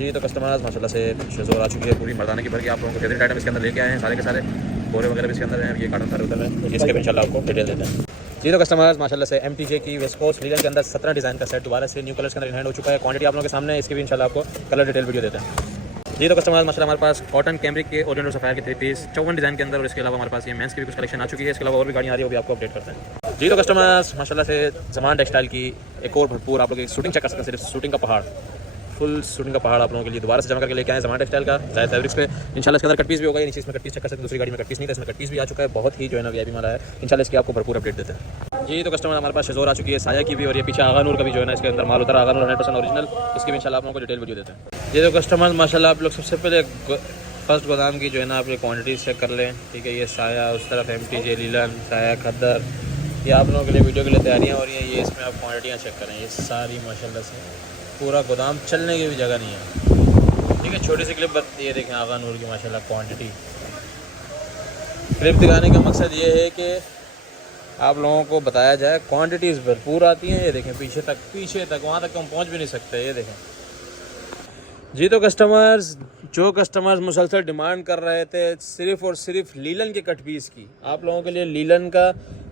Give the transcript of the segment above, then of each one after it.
जी तो कस्टमर्स माशाल्लाह से शज़ोर आ चुकी है पूरी मर्दाना की भर के। आप लोगों को फेवरेट आइटम इसके अंदर लेके आए हैं सारे के सारे। बोरे वगैरह भी इसके अंदर हैं, ये कार्टन सारे उधर हैं, इसके भी इंशाल्लाह आपको डिटेल देते हैं। जी तो कस्टमर्स माशाल्लाह से MTJ की वेस्कोस लीलन के अंदर 17 डिज़ाइन का सेट दोबारा से न्यू कलर्स के अंदर हैंड हो चुका है। क्वांटिटी आप लोगों के सामने है, इसकी भी इंशाल्लाह आपको कलर डिटेल वीडियो देते हैं। जी तो कस्टमर्स माशाल्लाह हमारे पास कॉटन कैमरिक के ओरिएंट और सफायर के 3 पीस 54 डिज़ाइन के अंदर, और इसके अलावा हमारे पास ये मेंस की भी कुछ कलेक्शन आ चुकी है। इसके अलावा और भी गाड़ियाँ आ रही है, वो भी आपको अपडेट करते हैं। जी तो कस्टमर्स माशाल्लाह से ज़मान टेक्सटाइल की एक और भरपूर आप लोग एक शूटिंग चेक कर सकते हैं। सिर्फ शूटिंग का पहाड़, फुल शूटिंग का पहाड़ आप लोगों के लिए दोबारा से जमा करके लेके आए ज़मान टेक्सटाइल का जायद फैब्रिक्स पे। इंशाल्लाह इसके अंदर कट पीस भी होगा, नीचे इसमें कट पीस चेक कर सकते हैं। दूसरी गाड़ी में कट पीस नहीं था, इसमें कट पीस भी आ चुका है। बहुत ही जो है ना VIP माल है, इंशाल्लाह इसकी आपको भरपूर अपडेट देते हैं। जी तो कस्टमर हमारे पास शज़ोर आ चुकी है साया की भी, और ये पीछे आगा नूर का भी जो है ना इसके अंदर माल उतरा आगा नूर 100% ओरिजिनल, इसकी भी इंशाल्लाह आप लोगों को डिटेल वीडियो देते हैं। ये तो कस्टमर माशाल्लाह आप लोग सबसे पहले फर्स्ट गोदाम की जो है ना आप लोग क्वान्टिटी चेक कर लें, ठीक है। ये साया, उस तरफ MTJ लीलन, साया खद्दर, ये आप लोगों के लिए वीडियो के लिए तैयारियाँ हो रही हैं। ये इसमें आप क्वान्टिटियाँ चेक करें, ये सारी माशाल्लाह से पूरा गोदाम चलने की भी जगह नहीं है, ठीक है। छोटी सी क्लिप ये देखें आगा नूर की माशाल्लाह क्वांटिटी। क्लिप दिखाने का मकसद ये है कि आप लोगों को बताया जाए, क्वांटिटीज़ भरपूर आती हैं। ये देखें पीछे तक वहाँ तक हम पहुँच भी नहीं सकते, ये देखें। जी तो कस्टमर्स, जो कस्टमर्स मुसलसल डिमांड कर रहे थे सिर्फ़ और सिर्फ लीलन के कट पीस की, आप लोगों के लिए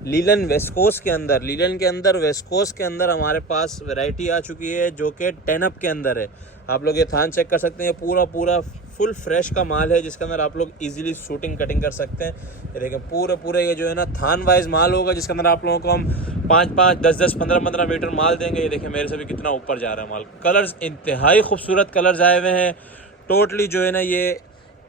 लीलन वेस्कोस के अंदर वेस्कोस के अंदर हमारे पास वैरायटी आ चुकी है जो कि 10 अप के अंदर है। आप लोग ये थान चेक कर सकते हैं, पूरा फुल फ्रेश का माल है जिसके अंदर आप लोग इजीली शूटिंग कटिंग कर सकते हैं। ये देखें पूरे ये जो है ना थान वाइज माल होगा, जिसके अंदर आप लोगों को हम 5-5, 10-10, 15-15 मीटर माल देंगे। ये देखें मेरे से भी कितना ऊपर जा रहा है माल। कलर्स इंतहाई खूबसूरत कलर्स आए हुए हैं। टोटली जो है ना ये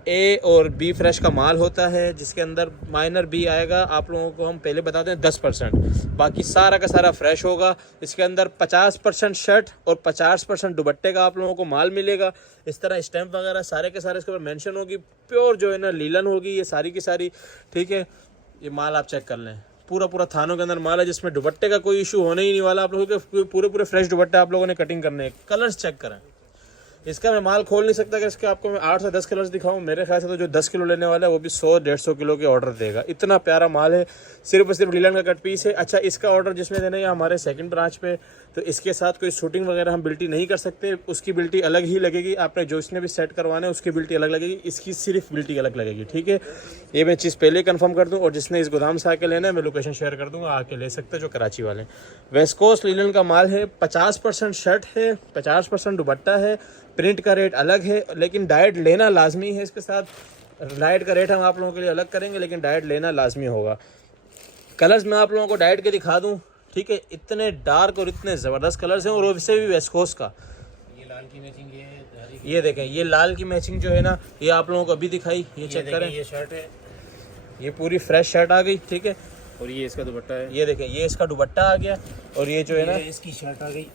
A और B फ्रेश का माल होता है, जिसके अंदर माइनर B आएगा। आप लोगों को हम पहले बताते हैं 10%, बाकी सारा का सारा फ्रेश होगा। इसके अंदर 50% शर्ट और 50% दुपट्टे का आप लोगों को माल मिलेगा। इस तरह स्टैम्प वगैरह सारे के सारे इसके ऊपर मेंशन होगी। प्योर जो है ना लीलन होगी ये सारी की सारी, ठीक है। ये माल आप चेक कर लें, पूरा थानों के अंदर माल है, जिसमें दुपट्टे का कोई इशू होने ही नहीं वाला। आप लोगों के पूरे फ्रेश दुपट्टे आप लोगों ने कटिंग करने हैं। कलर्स चेक करें, इसका मैं माल खोल नहीं सकता कि इसके आपको मैं 8 से 10 कलर्स दिखाऊं। मेरे ख्याल से तो जो 10 किलो लेने वाला है वो भी 100-150 किलो के ऑर्डर देगा। इतना प्यारा माल है, सिर्फ और सिर्फ लीलन का कट पीस है। अच्छा, इसका ऑर्डर जिसने देना है हमारे सेकंड ब्रांच पे, तो इसके साथ कोई शूटिंग वगैरह हम बिल्टी नहीं कर सकते, उसकी बिल्टी अलग ही लगेगी। आपने जो इसने भी सेट करवाना है उसकी बिल्टी अलग लगेगी, इसकी सिर्फ बिल्टी अलग लगेगी, ठीक है। ये मैं चीज़ पहले कन्फर्म कर दूँ, और जिसने इस गोदाम से आके लेना है मैं लोकेशन शेयर कर दूँगा, आके ले सकते हैं जो कराची वाले। वेस्कोस लीलन का माल है, 50% शर्ट है, 50% दुपट्टा है। प्रिंट का रेट अलग है, लेकिन डाइट लेना लाजमी है। इसके साथ डाइट का रेट हम आप लोगों के लिए अलग करेंगे, लेकिन डाइट लेना लाजमी होगा। कलर्स मैं आप लोगों को डाइट के दिखा दूं, ठीक है। इतने डार्क और इतने ज़बरदस्त कलर्स हैं, और उससे भी वेस्कोस का। ये लाल की मैचिंग, ये देखें, ये लाल की मैचिंग जो है ना, ये आप लोगों को अभी दिखाई, ये चेक करें। ये शर्ट है, ये पूरी फ्रेश शर्ट आ गई, ठीक है। और ये इसका दुपट्टा है। ये देखें, ये इसका दुपट्टा आ गया, और ये जो है ना इसकी शर्ट आ गई।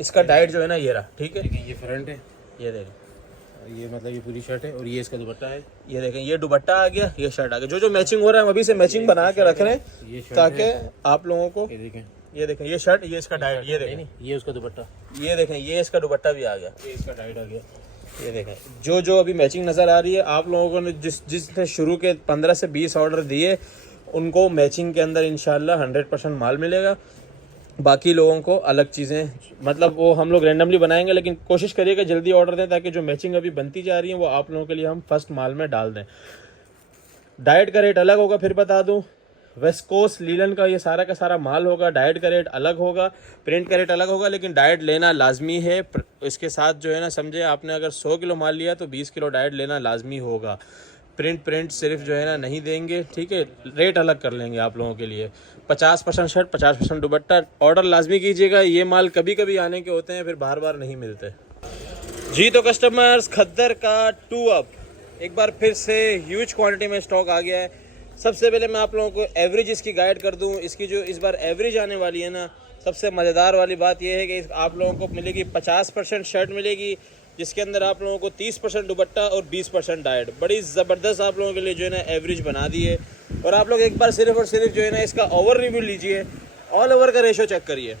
इसका डाइट जो है ना ये रहा, ठीक है। ये फ्रंट है, ये देखें, ये मतलब ये पूरी शर्ट है, और ये इसका दुपट्टा है। ये देखें, ये दुपट्टा आ गया, ये शर्ट आ गया। जो मैचिंग हो रहा है हम अभी से मैचिंग बना के रख रहे हैं, ताकि आप लोगों को ये देखें, ये देखें, ये शर्ट, ये इसका डाइट, ये देखें, ये उसका दुपट्टा, ये देखें, ये इसका दुपट्टा भी आ गया, ये इसका डाइट आ गया। ये देखें। जो अभी मैचिंग नज़र आ रही है, आप लोगों ने जिसने शुरू के 15 से 20 ऑर्डर दिए, उनको मैचिंग के अंदर इंशाल्लाह 100% माल मिलेगा। बाकी लोगों को अलग चीज़ें, मतलब वो हम लोग रैंडमली बनाएंगे, लेकिन कोशिश करिएगा जल्दी ऑर्डर दें, ताकि जो मैचिंग अभी बनती जा रही है वो आप लोगों के लिए हम फर्स्ट माल में डाल दें। डाइट का रेट अलग होगा, फिर बता दूं। वेस्कोस लीलन का ये सारा का सारा माल होगा, डाइट का रेट अलग होगा, प्रिंट का रेट अलग होगा, लेकिन डाइट लेना लाजमी है। इसके साथ जो है ना, समझे आपने अगर 100 किलो माल लिया तो 20 किलो डाइट लेना लाजमी होगा। प्रिंट सिर्फ जो है ना नहीं देंगे, ठीक है। रेट अलग कर लेंगे आप लोगों के लिए। 50% शर्ट, 50% दुपट्टा। ऑर्डर लाजमी कीजिएगा, ये माल कभी कभी आने के होते हैं, फिर बार बार नहीं मिलते। जी तो कस्टमर्स, खद्दर का 2 अप एक बार फिर से ह्यूज क्वांटिटी में स्टॉक आ गया है। सबसे पहले मैं आप लोगों को एवरेज इसकी गाइड कर दूं। इसकी जो इस बार एवरेज आने वाली है ना, सबसे मज़ेदार वाली बात यह है कि आप लोगों को मिलेगी 50% शर्ट मिलेगी, जिसके अंदर आप लोगों को 30% दुपट्टा और 20% डाइट। बड़ी ज़बरदस्त आप लोगों के लिए जो है ना एवरेज बना दी है। और आप लोग एक बार सिर्फ और सिर्फ जो है ना इसका ओवर रिव्यू लीजिए, ऑल ओवर का रेशो चेक करिए,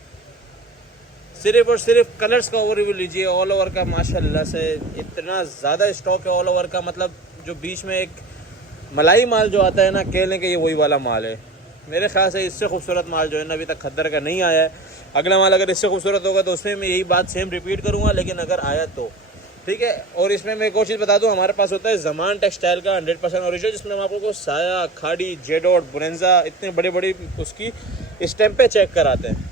सिर्फ और सिर्फ कलर्स का ओवर रिव्यू लीजिए। ऑल ओवर का माशाल्लाह से इतना ज़्यादा स्टॉक है ऑल ओवर का, मतलब जो बीच में एक मलाई माल जो आता है ना, कह लें कि ये वही वाला माल है। मेरे ख्याल से इससे खूबसूरत माल जो है ना अभी तक खद्दर का नहीं आया है। अगला माल अगर इससे खूबसूरत होगा तो उसमें मैं यही बात सेम रिपीट करूँगा, लेकिन अगर आया तो ठीक है। और इसमें मैं एक और चीज़ बता दूं, हमारे पास होता है ज़मान टेक्सटाइल का 100% ओरिजिनल, जिसमें हम आप लोगों को साया, खाड़ी, जेडोट, बुरेंजा इतने बड़े बड़े उसकी स्टैंपें चेक कराते हैं।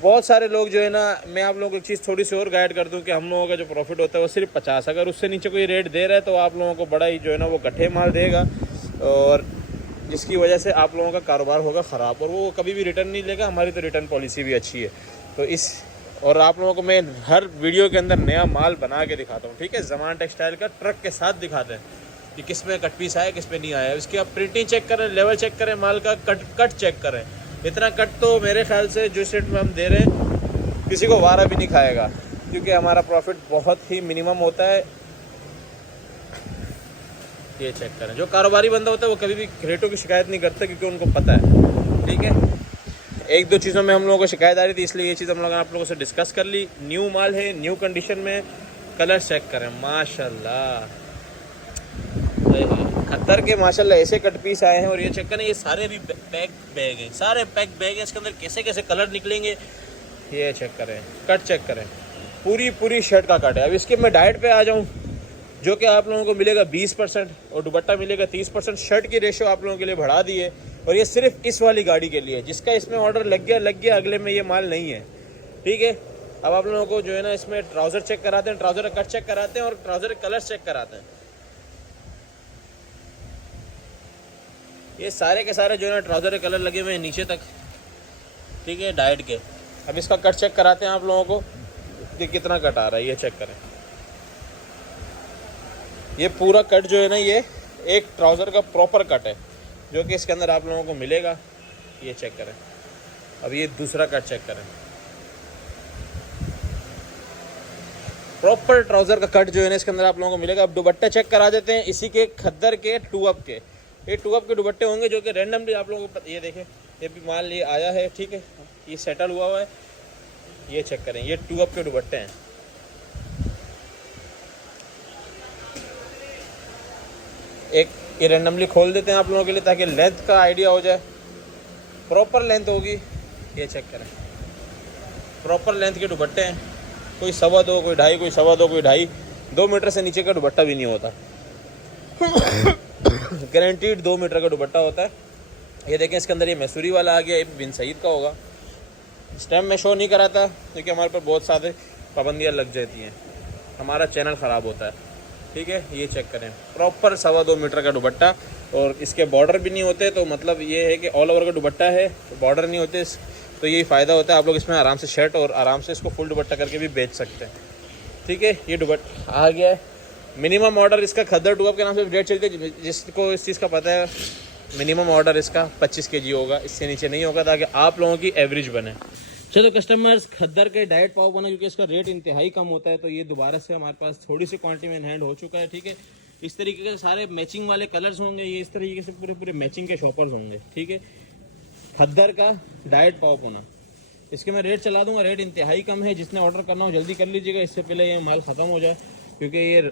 बहुत सारे लोग जो है ना, मैं आप लोगों को एक चीज़ थोड़ी सी और गाइड कर दूं कि हम लोगों का जो प्रॉफिट होता है वो सिर्फ 50, अगर उससे नीचे कोई रेट दे रहा है तो आप लोगों को बड़ा ही जो है ना वो गठे माल देगा, और जिसकी वजह से आप लोगों का कारोबार होगा ख़राब, और वो कभी भी रिटर्न नहीं लेगा। हमारी तो रिटर्न पॉलिसी भी अच्छी है। तो इस और आप लोगों को मैं हर वीडियो के अंदर नया माल बना के दिखाता हूँ, ठीक है। ज़मान टेक्सटाइल का ट्रक के साथ दिखाते हैं कि किस में कट पीस आया, किस में नहीं आया। इसकी आप प्रिंटिंग चेक करें, लेवल चेक करें, माल का कट चेक करें। इतना कट तो मेरे ख्याल से जिस रेट में हम दे रहे हैं किसी को वारा भी नहीं खाएगा, क्योंकि हमारा प्रॉफिट बहुत ही मिनिमम होता है। ये चेक करें, जो कारोबारी बंदा होता है वो कभी भी रेटों की शिकायत नहीं करता, क्योंकि उनको पता है, ठीक है। एक दो चीज़ों में हम लोगों को शिकायत आ रही थी, इसलिए ये चीज़ हम लोगों ने आप लोगों से डिस्कस कर ली। न्यू माल है, न्यू कंडीशन में, कलर चेक करें, माशाल्लाह खद्दर के माशाल्लाह ऐसे कट पीस आए हैं। और ये चेक करें, ये सारे भी पैक बैग हैं, सारे पैक बैग हैं। इसके अंदर कैसे कैसे कलर निकलेंगे ये चेक करें, कट चेक करें, पूरी शर्ट का कट है। अब इसके मैं डाइट पे आ जाऊँ, जो कि आप लोगों को मिलेगा 20% और दुपट्टा मिलेगा 30%। शर्ट की रेशियो आप लोगों के लिए बढ़ा दी है, और ये सिर्फ इस वाली गाड़ी के लिए। जिसका इसमें ऑर्डर लग गया, अगले में ये माल नहीं है, ठीक है। अब आप लोगों को जो है ना इसमें ट्राउज़र चेक कराते हैं, ट्राउज़र का कट चेक कराते हैं, और ट्राउज़र के कलर चेक कराते हैं। ये सारे के सारे जो है ना ट्राउज़र के कलर लगे हुए हैं नीचे तक, ठीक है, डाइट के। अब इसका कट चेक कराते हैं आप लोगों को कि कितना कट आ रहा है, ये चेक करें। ये पूरा कट जो है ना, ये एक ट्राउज़र का प्रॉपर कट है, जो कि इसके अंदर आप लोगों को मिलेगा। ये चेक करें। अब ये दूसरा कट चेक करें, प्रॉपर ट्राउज़र का कट जो है ना इसके अंदर आप लोगों को मिलेगा। अब दुपट्टे चेक करा देते हैं इसी के, खद्दर के 2 अप के। ये 2 अप के दुपट्टे होंगे, जो कि रैंडमली आप लोगों को ये देखें, ये भी माल ये आया है, ठीक है, ये सेटल हुआ है। ये चेक करें, ये 2 अप के दुपट्टे हैं। एक ये रैंडमली खोल देते हैं आप लोगों के लिए, ताकि लेंथ का आइडिया हो जाए। प्रॉपर लेंथ होगी, ये चेक करें, प्रॉपर लेंथ के दुपट्टे हैं। कोई 2.25, कोई 2.5, कोई 2.25, कोई 2.5, 2 मीटर से नीचे का दुपट्टा भी नहीं होता। गारंटीड 2 मीटर का दुपट्टा होता है। ये देखें, इसके अंदर ये मैसूरी वाला आ गया, ये बिन सईद का होगा। स्टैम्प में शो नहीं कराता, क्योंकि हमारे पर बहुत सारे पाबंदियाँ लग जाती हैं, हमारा चैनल ख़राब होता है, ठीक है। ये चेक करें, प्रॉपर 2.25 मीटर का दुपट्टा, और इसके बॉर्डर भी नहीं होते। तो मतलब ये है कि ऑल ओवर का दुपट्टा है, बॉर्डर नहीं होते, तो यही फ़ायदा होता है। आप लोग इसमें आराम से शर्ट और आराम से इसको फुल दुपट्टा करके भी बेच सकते हैं, ठीक है। ये दुपट्टा आ गया है। मिनिमम ऑर्डर इसका खद्दर 2 अप के नाम से रेट चलती है, जिसको इस चीज़ का पता है। मिनिमम ऑर्डर इसका 25 kg होगा, इससे नीचे नहीं होगा, ताकि आप लोगों की एवरेज बने। चलो कस्टमर्स, खद्दर के डाइट पाव बना, क्योंकि इसका रेट इंतहाई कम होता है, तो ये दोबारा से हमारे पास थोड़ी सी क्वांटिटी में हैंड हो चुका है, ठीक है। इस तरीके के सारे मैचिंग वाले कलर्स होंगे, ये इस तरीके से पूरे मैचिंग के शॉपर्स होंगे, ठीक है। खद्दर का डाइट पाव पोना, इसके मैं रेट चला दूंगा, रेट इंतहाई कम है। जिसने ऑर्डर करना हो जल्दी कर लीजिएगा, इससे पहले ये माल ख़त्म हो जाए, क्योंकि ये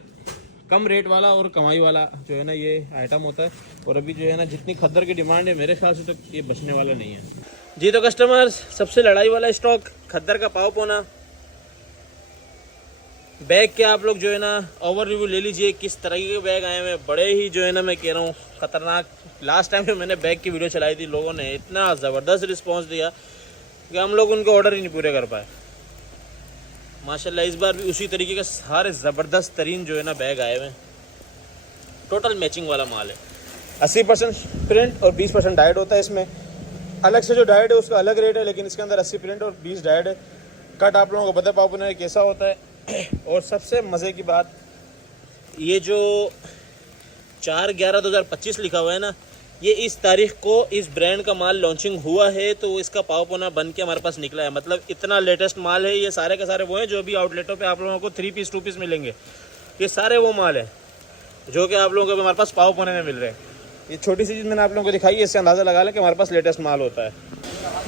कम रेट वाला और कमाई वाला जो है ना ये आइटम होता है। और अभी जो है ना जितनी खद्दर की डिमांड है, मेरे ख्याल से तो ये बचने वाला नहीं है जी। तो कस्टमर्स, सबसे लड़ाई वाला स्टॉक खद्दर का पाव पोना बैग के आप लोग जो है ना ओवर रिव्यू ले लीजिए, किस तरह के बैग आए हुए, बड़े ही जो है ना मैं कह रहा हूँ ख़तरनाक। लास्ट टाइम में मैंने बैग की वीडियो चलाई थी, लोगों ने इतना ज़बरदस्त रिस्पांस दिया कि हम लोग उनके ऑर्डर ही नहीं पूरे कर पाए। माशाल्लाह इस बार भी उसी तरीके के सारे ज़बरदस्त तरीन जो है ना बैग आए हुए हैं। टोटल मैचिंग वाला माल है। 80% प्रिंट और 20% डाइट होता है इसमें। अलग से जो डाइट है उसका अलग रेट है, लेकिन इसके अंदर 80 प्रिंट और 20 डाइट है। कट आप लोगों को पता है पाव पोना कैसा होता है। और सबसे मज़े की बात, ये जो 4/11/2025 लिखा हुआ है ना, ये इस तारीख को इस ब्रांड का माल लॉन्चिंग हुआ है, तो इसका पाव पोना बन के हमारे पास निकला है। मतलब इतना लेटेस्ट माल है। ये सारे के सारे वो हैं जो भी आउटलेटों पे आप लोगों को 3 पीस 2 पीस मिलेंगे। ये सारे वो माल है जो कि आप लोगों को हमारे पास पाव पोने में मिल रहे हैं। ये छोटी सी चीज़ मैंने आप लोगों को दिखाई है, इससे अंदाज़ा लगा लें कि हमारे पास लेटेस्ट माल होता है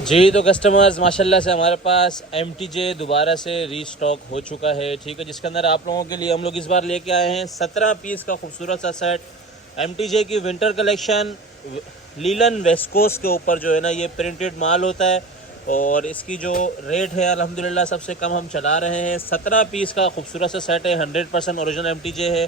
जी। तो कस्टमर्स, माशाल्लाह से हमारे पास MTJ दोबारा से रीस्टॉक हो चुका है, ठीक है, जिसके अंदर आप लोगों के लिए हम लोग इस बार लेके आए हैं 17 पीस का खूबसूरत सा सेट। MTJ की विंटर कलेक्शन लीलन वेस्कोस के ऊपर जो है ना ये प्रिंटेड माल होता है। और इसकी जो रेट है अल्हम्दुलिल्लाह सबसे कम हम चला रहे हैं। 17 पीस का खूबसूरत सा सेट है, 100% ओरिजिनल MTJ है।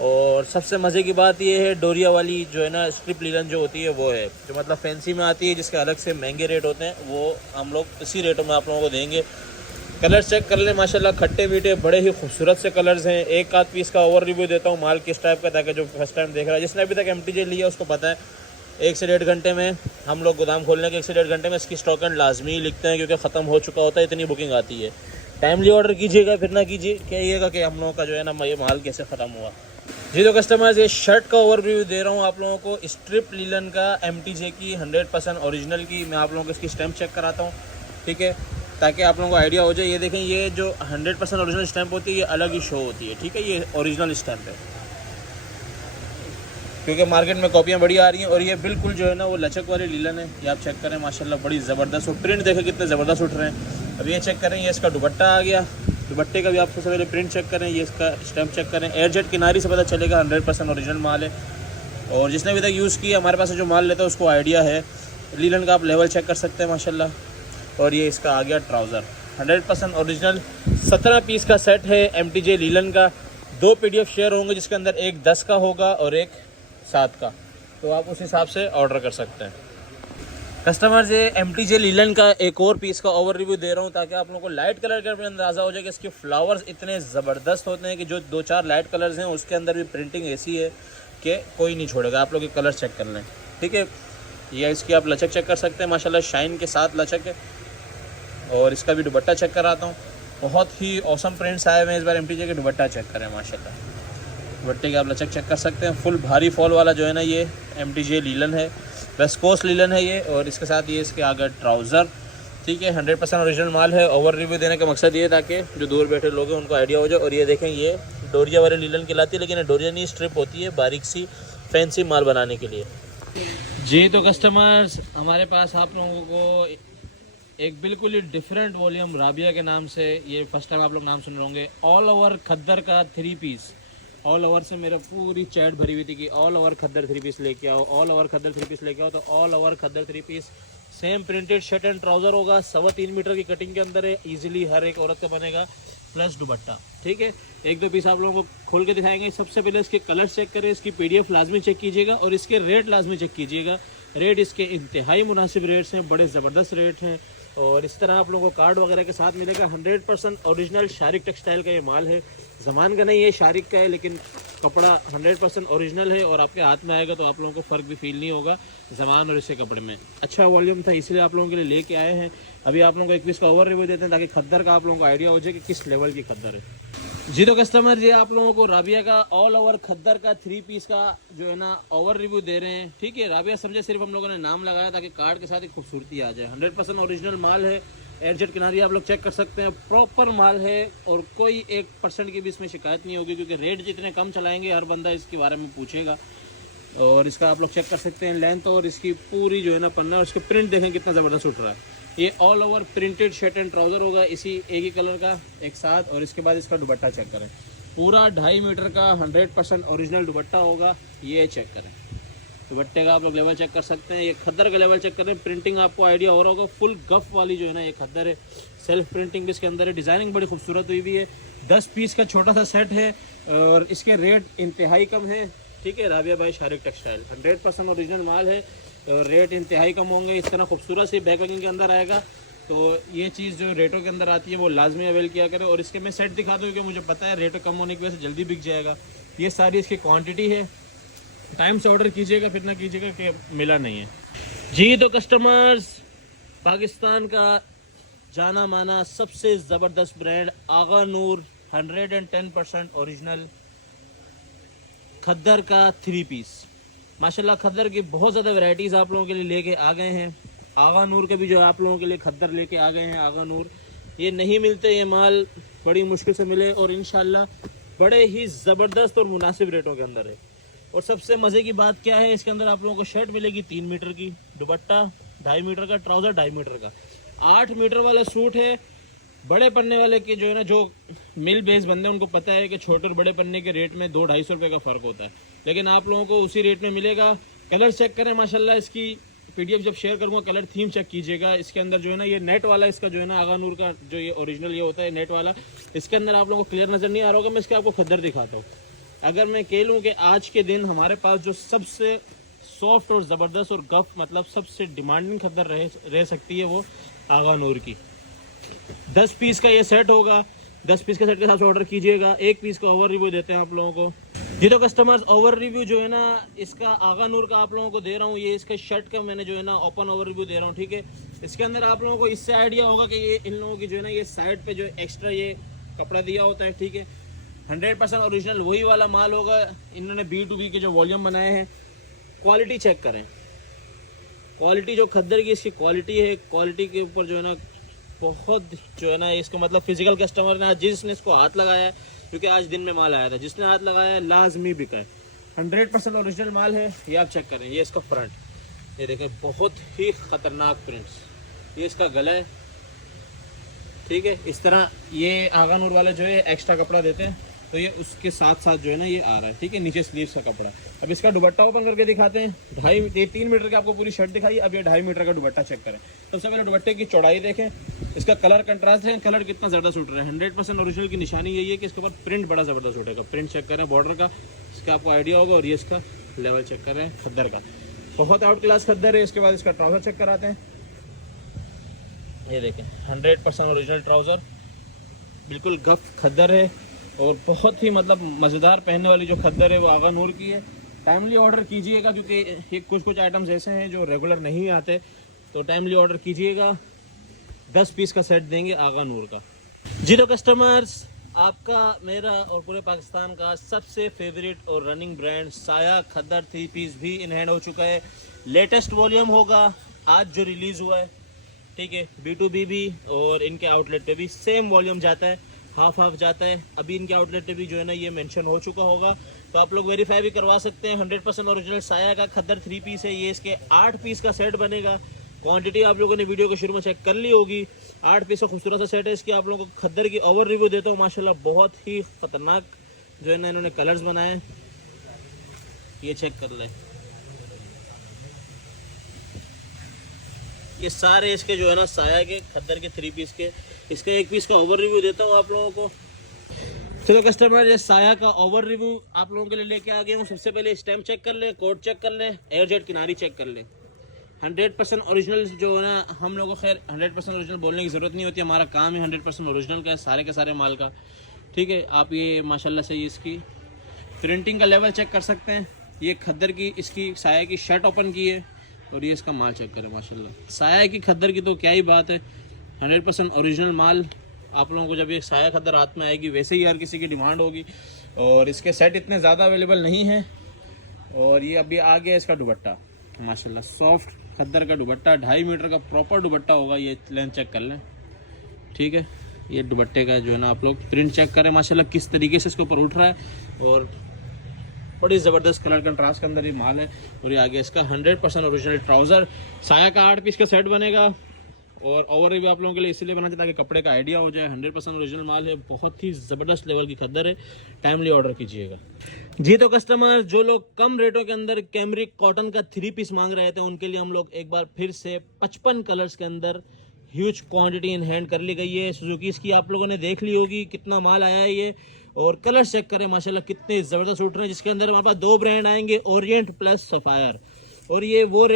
और सबसे मज़े की बात ये है, डोरिया वाली जो है ना स्ट्रिप लीलन जो होती है वो है, जो मतलब फैंसी में आती है, जिसके अलग से महंगे रेट होते हैं, वो हम लोग इसी रेटों में आप लोगों को देंगे। कलर्स चेक कर लें, माशाल्लाह खट्टे मीठे बड़े ही खूबसूरत से कलर्स हैं। एक आध पीस का ओवर रिव्यू देता हूँ माल किस टाइप का, ताकि जो फर्स्ट टाइम देख रहा है, जिसने अभी तक MTJ लिया उसको पता है 1 से 1.5 घंटे में हम लोग गोदाम खोलने के 1 से 1.5 घंटे में इसकी स्टॉक एंड लाजमी लिखते हैं, क्योंकि ख़त्म हो चुका होता है, इतनी बुकिंग आती है। टाइमली ऑर्डर कीजिएगा, फिर ना कीजिए कहिएगा कि हम लोगों का जो है ना ये माल कैसे ख़त्म हुआ। जी तो कस्टमर्स, ये शर्ट का ओवरव्यू दे रहा हूँ आप लोगों को, स्ट्रिप लीलन का MTJ की 100% ओरिजिनल की। मैं आप लोगों को इसकी स्टैंप चेक कराता हूँ, ठीक है, ताकि आप लोगों को आइडिया हो जाए। ये देखें, ये जो 100% ओरिजिनल स्टैंप होती है ये अलग ही शो होती है, ठीक है, ये ओरिजिनल स्टैंप है, क्योंकि मार्केट में कॉपियाँ बड़ी आ रही हैं। और ये बिल्कुल जो है ना वो लचक वाली लीलन है, ये आप चेक करें माशाल्लाह बड़ी ज़बरदस्त। और प्रिंट देखें कितने ज़बरदस्त उठ रहे हैं। अब ये चेक करें, ये इसका दुपट्टा आ गया, दुपट्टे का भी आप सबसे पहले प्रिंट चेक करें, ये इसका स्टैम्प चेक करें। एयरजेट किनारी से पता चलेगा 100% ओरिजिनल माल है। और जिसने अभी तक यूज़ किया, हमारे पास जो माल लेता है उसको आइडिया है। लीलन का आप लेवल चेक कर सकते हैं माशाल्लाह। और ये इसका आ गया ट्राउज़र, 100% ओरिजिनल 17 पीस का सेट है MTJ लीलन का। 2 PDF शेयर होंगे, जिसके अंदर एक 10 का होगा और एक 7 का, तो आप उस हिसाब से ऑर्डर कर सकते हैं। कस्टमर्स, ये MTJ लीलन का एक और पीस का ओवर रिव्यू दे रहा हूँ, ताकि आप लोगों को लाइट कलर का भी अंदाज़ा हो जाए कि इसके फ्लावर्स इतने ज़बरदस्त होते हैं कि जो 2-4 लाइट कलर्स हैं उसके अंदर भी प्रिंटिंग ऐसी है कि कोई नहीं छोड़ेगा। आप लोग ये कलर चेक कर लें, ठीक है। ये इसकी आप लचक चेक कर सकते हैं, माशाल्लाह शाइन के साथ लचक है। और इसका भी दुपट्टा चेक कराता हूँ, बहुत ही औसम प्रिंट्स आए हुए हैं इस बार MTJ के। दुपट्टा चेक करें माशाल्लाह, दुपट्टे के आप लचक चेक कर सकते हैं। फुल भारी फॉल वाला जो है ना ये MTJ लीलन है, वेस्ट कोस्ट लीलन है ये। और इसके साथ ये इसके आगे ट्राउज़र, ठीक है, 100% ओरिजिनल माल है। ओवर रिव्यू देने का मकसद ये था कि जो दूर बैठे लोग हैं उनको आइडिया हो जाए। और ये देखें, ये डोरिया वाली लीलन कहलाती है, लेकिन ये डोरिया नहीं, स्ट्रिप होती है, बारीक सी फैंसी माल बनाने के लिए। जी तो कस्टमर्स, हमारे पास आप लोगों को एक बिल्कुल ही डिफरेंट वॉल्यूम राबिया के नाम से, ये फर्स्ट टाइम आप लोग नाम सुन रहे होंगे, ऑल ओवर खद्दर का 3 पीस। ऑल ओवर से मेरा पूरी चैट भरी हुई थी कि ऑल ओवर खद्दर 3 पीस लेके आओ, ऑल ओवर खद्दर 3 पीस लेके आओ। तो ऑल ओवर खद्दर 3 piece same printed shirt and trouser होगा, 3.25 मीटर की कटिंग के अंदर है, इजीली हर एक औरत का बनेगा, प्लस दुपट्टा, ठीक है। 1-2 पीस आप लोगों को खोल के दिखाएंगे। सबसे पहले इसके कलर्स चेक करें, इसकी PDF लाजमी चेक कीजिएगा और इसके रेट लाजमी चेक कीजिएगा। रेट इसके इंतहाई मुनासिब रेट्स हैं, बड़े ज़बरदस्त रेट हैं। और इस तरह आप लोगों को कार्ड वगैरह के साथ मिलेगा। 100% ओरिजिनल शारिक टेक्सटाइल का ये माल है, ज़मान का नहीं है, शारिक का है, लेकिन कपड़ा 100% ओरिजिनल है। और आपके हाथ में आएगा तो आप लोगों को फ़र्क भी फील नहीं होगा ज़मान और इससे कपड़े में। अच्छा वॉल्यूम था, इसलिए आप लोगों के लिए लेके आए हैं। अभी आप लोगों को एक पीस का ओवर रिव्यू देते हैं, ताकि खद्दर का आप लोगों को आइडिया हो जाए कि किस लेवल की खद्दर है। जी तो कस्टमर, ये आप लोगों को राबिया का ऑल ओवर खद्दर का 3 पीस का जो है ना ओवर रिव्यू दे रहे हैं, ठीक है। राबिया समझे सिर्फ हम लोगों ने नाम लगाया ताकि कार्ड के साथ एक खूबसूरती आ जाए। 100% ओरिजिनल माल है, एयरजेट किनारी आप लोग चेक कर सकते हैं, प्रॉपर माल है। और कोई 1% की भी इसमें शिकायत नहीं होगी, क्योंकि रेट जितने कम चलाएंगे हर बंदा इसके बारे में पूछेगा। और इसका आप लोग चेक कर सकते हैं लेंथ, और इसकी पूरी जो है ना पन्ना, और इसके प्रिंट देखें कितना ज़बरदस्त उठ रहा है। ये all over printed shirt and trouser होगा, इसी एक ही कलर का एक साथ। और इसके बाद इसका दुपट्टा चेक करें, पूरा 2.5 मीटर का 100% ओरिजिनल दुपट्टा होगा, ये चेक करें। दुपट्टे का आप लोग लेवल चेक कर सकते हैं, ये खद्दर का लेवल चेक करें। प्रिंटिंग आपको आइडिया हो रहा होगा, फुल गफ वाली जो है ना ये खद्दर है, सेल्फ प्रिंटिंग भी इसके अंदर है, डिज़ाइनिंग बड़ी खूबसूरत हुई भी है। 10 पीस का छोटा सा सेट है और इसके रेट इंतहाई कम है, ठीक है। राबिया भाई शारिक टेक्सटाइल 100% ओरिजिनल माल है और रेट इंतहाई कम होंगे। इस तरह खूबसूरत सी बैक पैकिंग के अंदर आएगा, तो ये चीज़ जो रेटों के अंदर आती है वो लाजमी अवेल किया करें। और इसके मैं सेट दिखा दूँ, कि मुझे पता है रेट कम होने की वजह से जल्दी बिक जाएगा। ये सारी इसकी क्वांटिटी है, टाइम से ऑर्डर कीजिएगा, फिर ना कीजिएगा कि मिला नहीं है। जी तो कस्टमर्स, पाकिस्तान का जाना माना सबसे ज़बरदस्त ब्रांड आगा नूर 110% ओरिजिनल खद्दर का 3 पीस। माशाल्लाह खद्दर की बहुत ज़्यादा वैरायटीज़ आप लोगों के लिए लेके आ गए हैं। आगा नूर के भी जो आप लोगों के लिए खद्दर लेके आ गए हैं। आगा नूर ये नहीं मिलते, ये माल बड़ी मुश्किल से मिले, और इंशाल्लाह बड़े ही ज़बरदस्त और मुनासिब रेटों के अंदर है। और सबसे मज़े की बात क्या है, इसके अंदर आप लोगों को शर्ट मिलेगी 3 मीटर की, दुपट्टा 2.5 मीटर का, ट्राउज़र 2.5 मीटर का, 8 मीटर वाला सूट है। बड़े पन्ने वाले के जो है ना, जो मिल बेस बंदे हैं उनको पता है कि छोटे और बड़े पन्ने के रेट में 200-250 रुपये का फ़र्क होता है, लेकिन आप लोगों को उसी रेट में मिलेगा। कलर चेक करें, माशाल्लाह इसकी PDF जब शेयर करूँगा कलर थीम चेक कीजिएगा। इसके अंदर जो है ना ये नेट वाला, इसका जो है ना आगा नूर का जो ये ओरिजिनल ये होता है नेट वाला, इसके अंदर आप लोगों को क्लियर नज़र नहीं आ रहा होगा। मैं इसके आपको खद्दर दिखाता हूँ। अगर मैं कह लूँ कि आज के दिन हमारे पास जो सबसे सॉफ्ट और ज़बरदस्त और गफ मतलब सबसे डिमांडिंग खद्दर रह सकती है वो आगा नूर की। 10 पीस का ये सेट होगा। 10 पीस के सेट के साथ ऑर्डर कीजिएगा। 1 पीस का ओवर रिव्यू देते हैं आप लोगों को। जी तो कस्टमर्स, ओवर रिव्यू जो है ना इसका आगा नूर का आप लोगों को दे रहा हूँ। ये इसके शर्ट का मैंने जो है ना ओपन ओवर रिव्यू दे रहा हूँ, ठीक है। इसके अंदर आप लोगों को इससे आइडिया होगा कि ये इन लोगों की जो है ना ये साइड पे जो एक्स्ट्रा ये कपड़ा दिया होता है, ठीक है। 100% ओरिजिनल वही वाला माल होगा। इन्होंने B2B के जो वॉल्यूम बनाए हैं। क्वालिटी चेक करें, क्वालिटी जो खद्दर की इसकी क्वालिटी है, क्वालिटी के ऊपर जो है ना बहुत जो है ना इसका मतलब फिजिकल कस्टमर ने जिसने इसको हाथ लगाया है, क्योंकि आज दिन में माल आया था, जिसने हाथ लगाया है लाजमी बिका है। 100% ओरिजिनल माल है। ये आप चेक करें, ये इसका फ्रंट, ये देखें बहुत ही खतरनाक प्रिंट्स। ये इसका गला है, ठीक है। इस तरह ये आगा नूर वाले जो है एक्स्ट्रा कपड़ा देते हैं, तो ये उसके साथ साथ जो है ना ये आ रहा है, ठीक है। नीचे स्लीव्स का कपड़ा। अब इसका दुपट्टा ओपन करके दिखाते हैं। 3 मीटर की आपको पूरी शर्ट दिखाई। अब ये 2.5 मीटर का दुपट्टा चेक करें। सबसे पहले दुपट्टे की चौड़ाई देखें, इसका कलर कंट्रास्ट है, कलर कितना ज़्यादा सूट रहा है। 100% ओरिजिनल की निशानी यही है कि इसके ऊपर प्रिंट बड़ा ज़बरदस्त उठेगा। प्रिंट चेक करें बॉर्डर का, इसका आपको आइडिया होगा। और ये इसका लेवल चेक करें खद्दर का, बहुत आउट क्लास खद्दर है। इसके बाद इसका ट्राउज़र चेक कराते हैं। ये देखें 100% ओरिजिनल ट्राउज़र, बिल्कुल गफ खद्दर है और बहुत ही मतलब मज़ेदार पहनने वाली जो खद्दर है वो आगा नूर की है। टाइमली ऑर्डर कीजिएगा, क्योंकि ये कुछ आइटम्स ऐसे हैं जो रेगुलर नहीं आते, तो टाइमली ऑर्डर कीजिएगा। 10 पीस का सेट देंगे आगा नूर का। जी तो कस्टमर्स, आपका मेरा और पूरे पाकिस्तान का सबसे फेवरेट और रनिंग ब्रांड साया खद्दर 3 पीस भी इन हैंड हो चुका है। लेटेस्ट वॉल्यूम होगा आज जो रिलीज़ हुआ है, ठीक है। B2B भी और इनके आउटलेट पे भी सेम वॉल्यूम जाता है, हाफ जाता है। अभी इनके आउटलेट पे भी जो है ना ये मेंशन हो चुका होगा, तो आप लोग वेरीफाई भी करवा सकते हैं। 100% ओरिजिनल साया का खद्दर 3 पीस है। ये इसके 8 पीस का सेट बनेगा। क्वांटिटी आप लोगों ने वीडियो के शुरू में चेक कर ली होगी। 8 पीस का खूबसूरत सा सेट है। इसकी आप लोगों को खद्दर की ओवर रिव्यू देता हूँ। माशाल्लाह बहुत ही खतरनाक जो है ना इन्होंने कलर्स बनाए हैं। ये चेक कर ले, ये सारे इसके जो है ना साया के खद्दर के 3 पीस के। इसका 1 पीस का ओवर रिव्यू देता हूँ आप लोगों को। चलो कस्टमर, ये साया का ओवर रिव्यू आप लोगों के लिए लेके आ गया हूँ। सबसे पहले स्टैम्प चेक कर ले, कोड चेक कर ले, एयर जेट किनारी चेक कर ले। 100% ओरिजिनल जो है ना, हम लोगों को खैर 100% ओरिजिनल बोलने की ज़रूरत नहीं होती। हमारा काम है 100% ओरिजिनल का, सारे के सारे माल का, ठीक है। आप ये माशाल्लाह से इसकी प्रिंटिंग का लेवल चेक कर सकते हैं। ये खद्दर की इसकी साया की शर्ट ओपन की है और ये इसका माल चेक करें। माशाल्लाह साया की खद्दर की तो क्या ही बात है। 100% ओरिजिनल माल आप लोगों को जब ये साया खद्दर हाथ में आएगी, वैसे ही हर किसी की डिमांड होगी। और इसके सेट इतने ज़्यादा अवेलेबल नहीं हैं। और ये अभी आ गया इसका दुपट्टा, माशाल्लाह सॉफ्ट खद्दर का दुपट्टा, 2.5 मीटर का प्रॉपर दुपट्टा होगा। ये लेंथ चेक कर लें, ठीक है। ये दुपट्टे का जो है ना आप लोग प्रिंट चेक करें, माशाल्लाह किस तरीके से इसके ऊपर उठ रहा है। और बड़ी ज़बरदस्त कलर कंट्रास्ट के अंदर ये माल है। और ये आ गया इसका 100% ओरिजिनल ट्राउज़र। साया का 8 पीस का सेट बनेगा। और ओवर रिव्यू आप लोगों के लिए इसलिए बना चाहिए ताकि कपड़े का आइडिया हो जाए। 100% ओरिजिनल माल है, बहुत ही ज़बरदस्त लेवल की खद्दर है। टाइमली ऑर्डर कीजिएगा। जी तो कस्टमर, जो लोग कम रेटों के अंदर कैमरिक कॉटन का 3 पीस मांग रहे थे, उनके लिए हम लोग एक बार फिर से 55 कलर्स के अंदर ह्यूज क्वांटिटी इन हैंड कर ली गई है। सुजुकी इसकी आप लोगों ने देख ली होगी कितना माल आया है ये। और कलर चेक करें माशाल्लाह कितने ज़बरदस्त उठ रहे हैं, जिसके अंदर हमारे पास 2 ब्रांड आएंगे, ओरिएंट प्लस सफ़ायर। और ये वो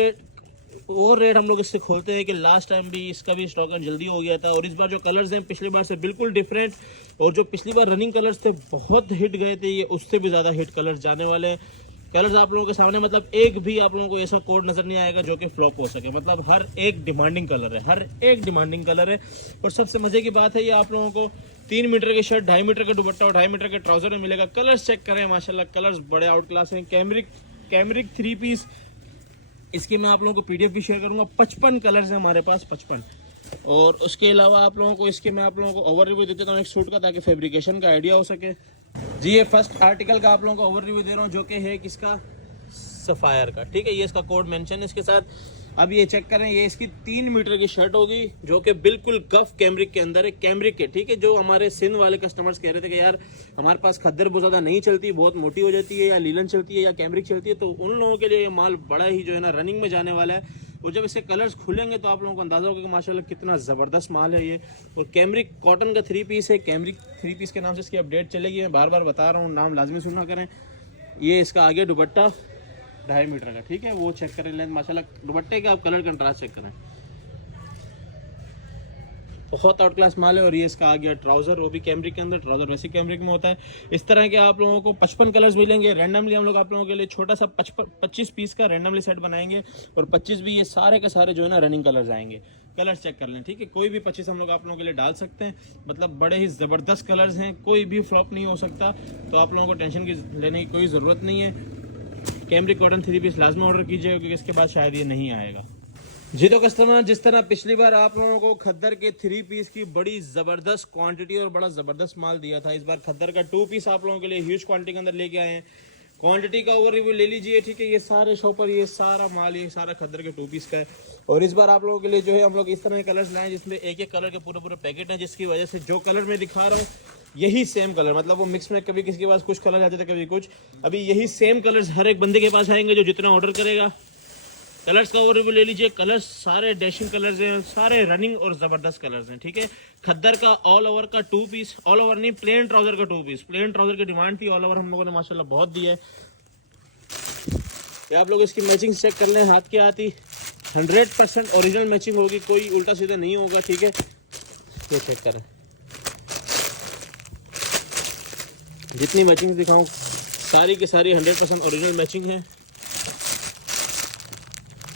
रेट हम लोग इससे खोलते हैं कि लास्ट टाइम भी इसका भी स्टॉक जल्दी हो गया था। और इस बार जो कलर्स हैं पिछली बार से बिल्कुल डिफरेंट। और जो पिछली बार रनिंग कलर्स थे बहुत हिट गए थे, ये उससे भी ज़्यादा हिट कलर्स जाने वाले हैं। कलर्स आप लोगों के सामने, मतलब एक भी आप लोगों को ऐसा कोड नज़र नहीं आएगा जो कि फ्लॉप हो सके। मतलब हर एक डिमांडिंग कलर है, हर एक डिमांडिंग कलर है। और सबसे मज़े की बात है, ये आप लोगों को 3 मीटर की शर्ट, 2.5 मीटर का दुपट्टा और 2.5 मीटर के ट्राउज़र में मिलेगा। कलर्स चेक करें, माशाल्लाह कलर्स बड़े आउट क्लास हैं। कैमरिक 3 पीस, इसके मैं आप लोगों को PDF भी शेयर करूँगा। 55 कलर्स हैं हमारे पास, 55। और उसके अलावा आप लोगों को इसके मैं आप लोगों को ओवर रिव्यू देता हूँ एक सूट का, ताकि फैब्रिकेशन का आइडिया हो सके। जी ये फर्स्ट आर्टिकल का आप लोगों को ओवर रिव्यू दे रहा हूँ, जो कि है किसका, सफ़ायर का, ठीक है। ये इसका कोड मेंशन है इसके साथ। अब ये चेक करें, ये इसकी 3 मीटर की शर्ट होगी, जो कि बिल्कुल गफ कैमरिक के अंदर है, कैमरिक के, ठीक है। जो हमारे सिंध वाले कस्टमर्स कह रहे थे कि यार हमारे पास खद्दर बहुत ज़्यादा नहीं चलती, बहुत मोटी हो जाती है, या लीलन चलती है या कैमरिक चलती है, तो उन लोगों के लिए ये माल बड़ा ही जो है ना रनिंग में जाने वाला है। और जब इसके कलर्स खुलेंगे तो आप लोगों को अंदाज़ा होगा कि माशाल्लाह कितना ज़बरदस्त माल है ये। और कैमरिक कॉटन का 3 पीस है, कैमरिक 3 पीस के नाम से इसकी अपडेट चलेगी। मैं बार बार बता रहा हूँ, नाम लाजमी सुनना करें। ये इसका आगे दुपट्टा 2.5 मीटर का, ठीक है, वो चेक करें लेंथ माशाल्लाह दुपट्टे का, आप कलर कंट्रास्ट चेक करें, बहुत आउट क्लास माल है। और ये इसका आ गया ट्राउज़र, वो भी कैमरिक के अंदर, ट्राउज़र वैसे कैमरिक में होता है। इस तरह के आप लोगों को 55 कलर्स मिलेंगे रैंडमली। हम लोग आप लोगों के लिए छोटा सा 25 पीस का रैंडमली सेट बनाएंगे और 25 भी ये सारे के सारे जो है ना रनिंग कलर्स आएंगे। कलर्स चेक कर लें, ठीक है, कोई भी 25 हम लोग आप लोगों के लिए डाल सकते हैं। मतलब बड़े ही ज़बरदस्त कलर्स हैं, कोई भी फ्लॉप नहीं हो सकता, तो आप लोगों को टेंशन की लेने की कोई ज़रूरत नहीं है। कैमरिक कॉटन 3 पीस लाजमी ऑर्डर कीजिएगा क्योंकि इसके बाद शायद ये नहीं आएगा। जी तो कस्टमर, जिस तरह पिछली बार आप लोगों को खद्दर के 3 पीस की बड़ी ज़बरदस्त क्वांटिटी और बड़ा ज़बरदस्त माल दिया था, इस बार खद्दर का 2 पीस आप लोगों के लिए ह्यूज क्वांटिटी के अंदर लेके आए हैं। क्वांटिटी का ओवर रिव्यू ले लीजिए, ठीक है। ये सारे शॉपर, ये सारा माल, ये सारा खद्दर के 2 पीस का है। और इस बार आप लोगों के लिए जो है हम लोग इस तरह के कलर्स लाए जिसमें एक एक कलर के पूरे पूरे पैकेट हैं, जिसकी वजह से जो कलर मैं दिखा रहा हूँ यही सेम कलर, मतलब वो मिक्स में कभी किसी के पास कुछ कलर आ जाते थे, कभी कुछ, अभी यही सेम कलर्स हर एक बंदे के पास आएंगे जो जितना ऑर्डर करेगा। कलर्स का ओवर रिव्यू ले लीजिए, कलर्स सारे डैशिंग कलर्स हैं, सारे रनिंग और ज़बरदस्त कलर्स हैं, ठीक है। खद्दर का ऑल ओवर का 2 पीस, ऑल ओवर नहीं, प्लेन ट्राउजर का 2 पीस, प्लेन ट्राउजर की डिमांड थी, ऑल ओवर हम लोगों ने माशाल्लाह बहुत दी है। आप लोग इसकी मैचिंग चेक कर लें, हाथ के हाथ ही 100% ओरिजिनल मैचिंग होगी, कोई उल्टा सीधा नहीं होगा, ठीक है। ये चेक करें, जितनी मैचिंग दिखाऊं सारी की सारी 100% ओरिजिनल मैचिंग है,